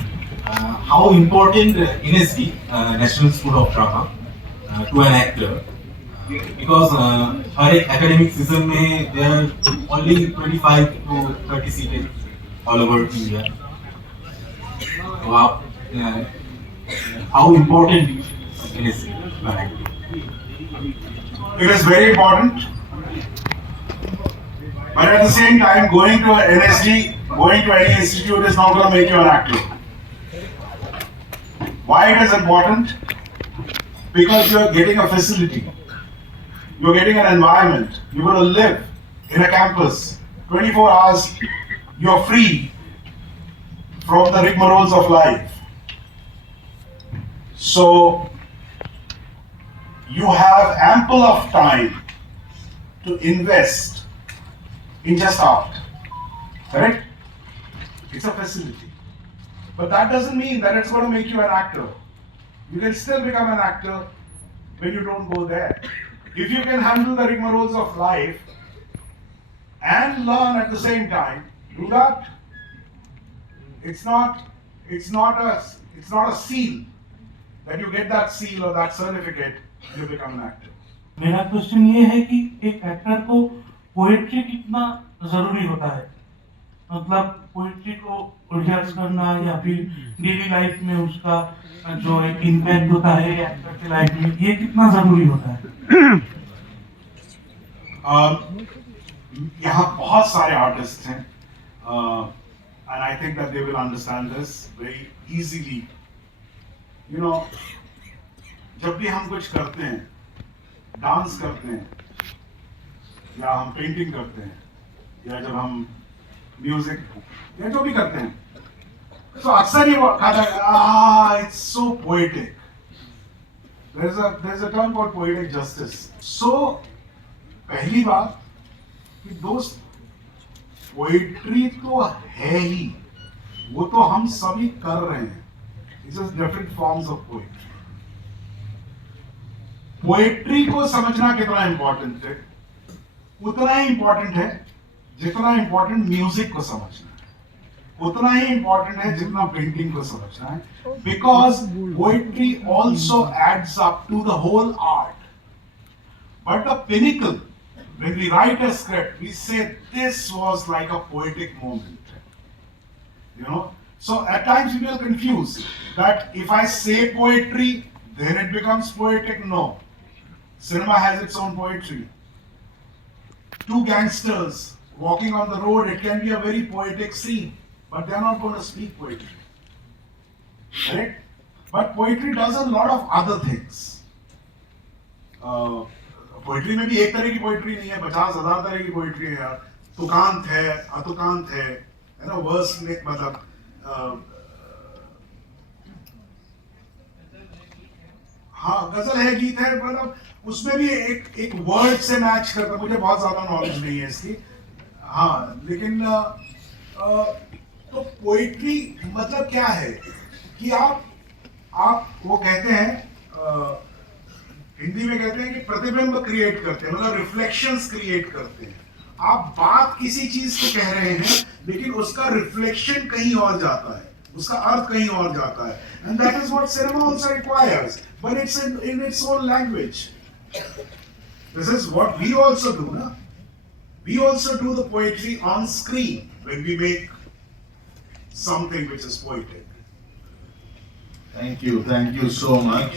how important NSD national school of drama to an actor, because हर एक एकेडमिक सीजन में देयर आर ओनली 25 to 30 सीटें ऑल ओवर इंडिया. तो आप how important NSD for acting? It is very important. But at the same time, going to an NSD, going to any institute is not going to make you an actor. Why it is important? Because you are getting a facility. You are getting an environment. You are going to live in a campus. 24 hours, you are free from the rigmaroles of life. So, you have ample of time to invest in just art. Correct? It's a facility. But that doesn't mean that it's going to make you an actor. You can still become an actor when you don't go there. If you can handle the rigmaroles of life and learn at the same time, do that. It's not a seal that you get that seal or that certificate and you become an actor. मेरा question ये है कि एक actor को poetry कितना जरूरी होता है, मतलब पोएट्री को रिहर्स करना या फिर डेली लाइफ में उसका जो एक इम्पैक्ट होता है एक्टर के लाइफ में, ये कितना जरूरी होता है? यहाँ बहुत सारे आर्टिस्ट हैं and I think that they will understand this very easily. You know, जब भी हम कुछ करते हैं, डांस करते हैं, या हम पेंटिंग करते हैं, या जब हम म्यूजिक या जो भी करते हैं, तो अक्सर ये कहता है, it's so poetic. There's a term called poetic justice. So पहली बात कि दोस्त पोएट्री तो है ही, वो तो हम सभी कर रहे हैं. It's just different forms of poetry. Poetry को समझना कितना इंपॉर्टेंट है, उतना ही इंपॉर्टेंट है जितना इंपॉर्टेंट म्यूजिक को समझना है, उतना ही इंपॉर्टेंट है जितना पेंटिंग को समझना है. Because poetry also adds up to the whole art. But the pinnacle, when we write a script, we say this was like a poetic moment. You know? So at times we are confused that if I say poetry, then it becomes poetic. No. Cinema has its own poetry. Two gangsters walking on the road, it can be a very poetic scene, but they are not going to speak poetry. Right? But poetry does a lot of other things. Poetry में भी एक तरह की poetry नहीं है, 50,000 तरह की poetry है यार. तुकांत है, अतुकांत है ना, वर्स में मतलब हाँ गजल है, गीत है, मतलब उसमें भी एक वर्ड से मैच करता. मुझे बहुत ज्यादा नॉलेज नहीं है इसकी, हाँ, लेकिन तो पोएट्री मतलब क्या है कि आप वो कहते हैं, हिंदी में कहते हैं कि प्रतिबिंब क्रिएट करते हैं, मतलब रिफ्लेक्शंस क्रिएट करते हैं. आप बात किसी चीज को कह रहे हैं लेकिन उसका रिफ्लेक्शन कहीं और जाता है, उसका अर्थ कहीं और जाता है. And that is what cinema also requires, but it's in its own language. This is what we also do ना. We also do the poetry on screen when we make something which is poetic. Thank you so much.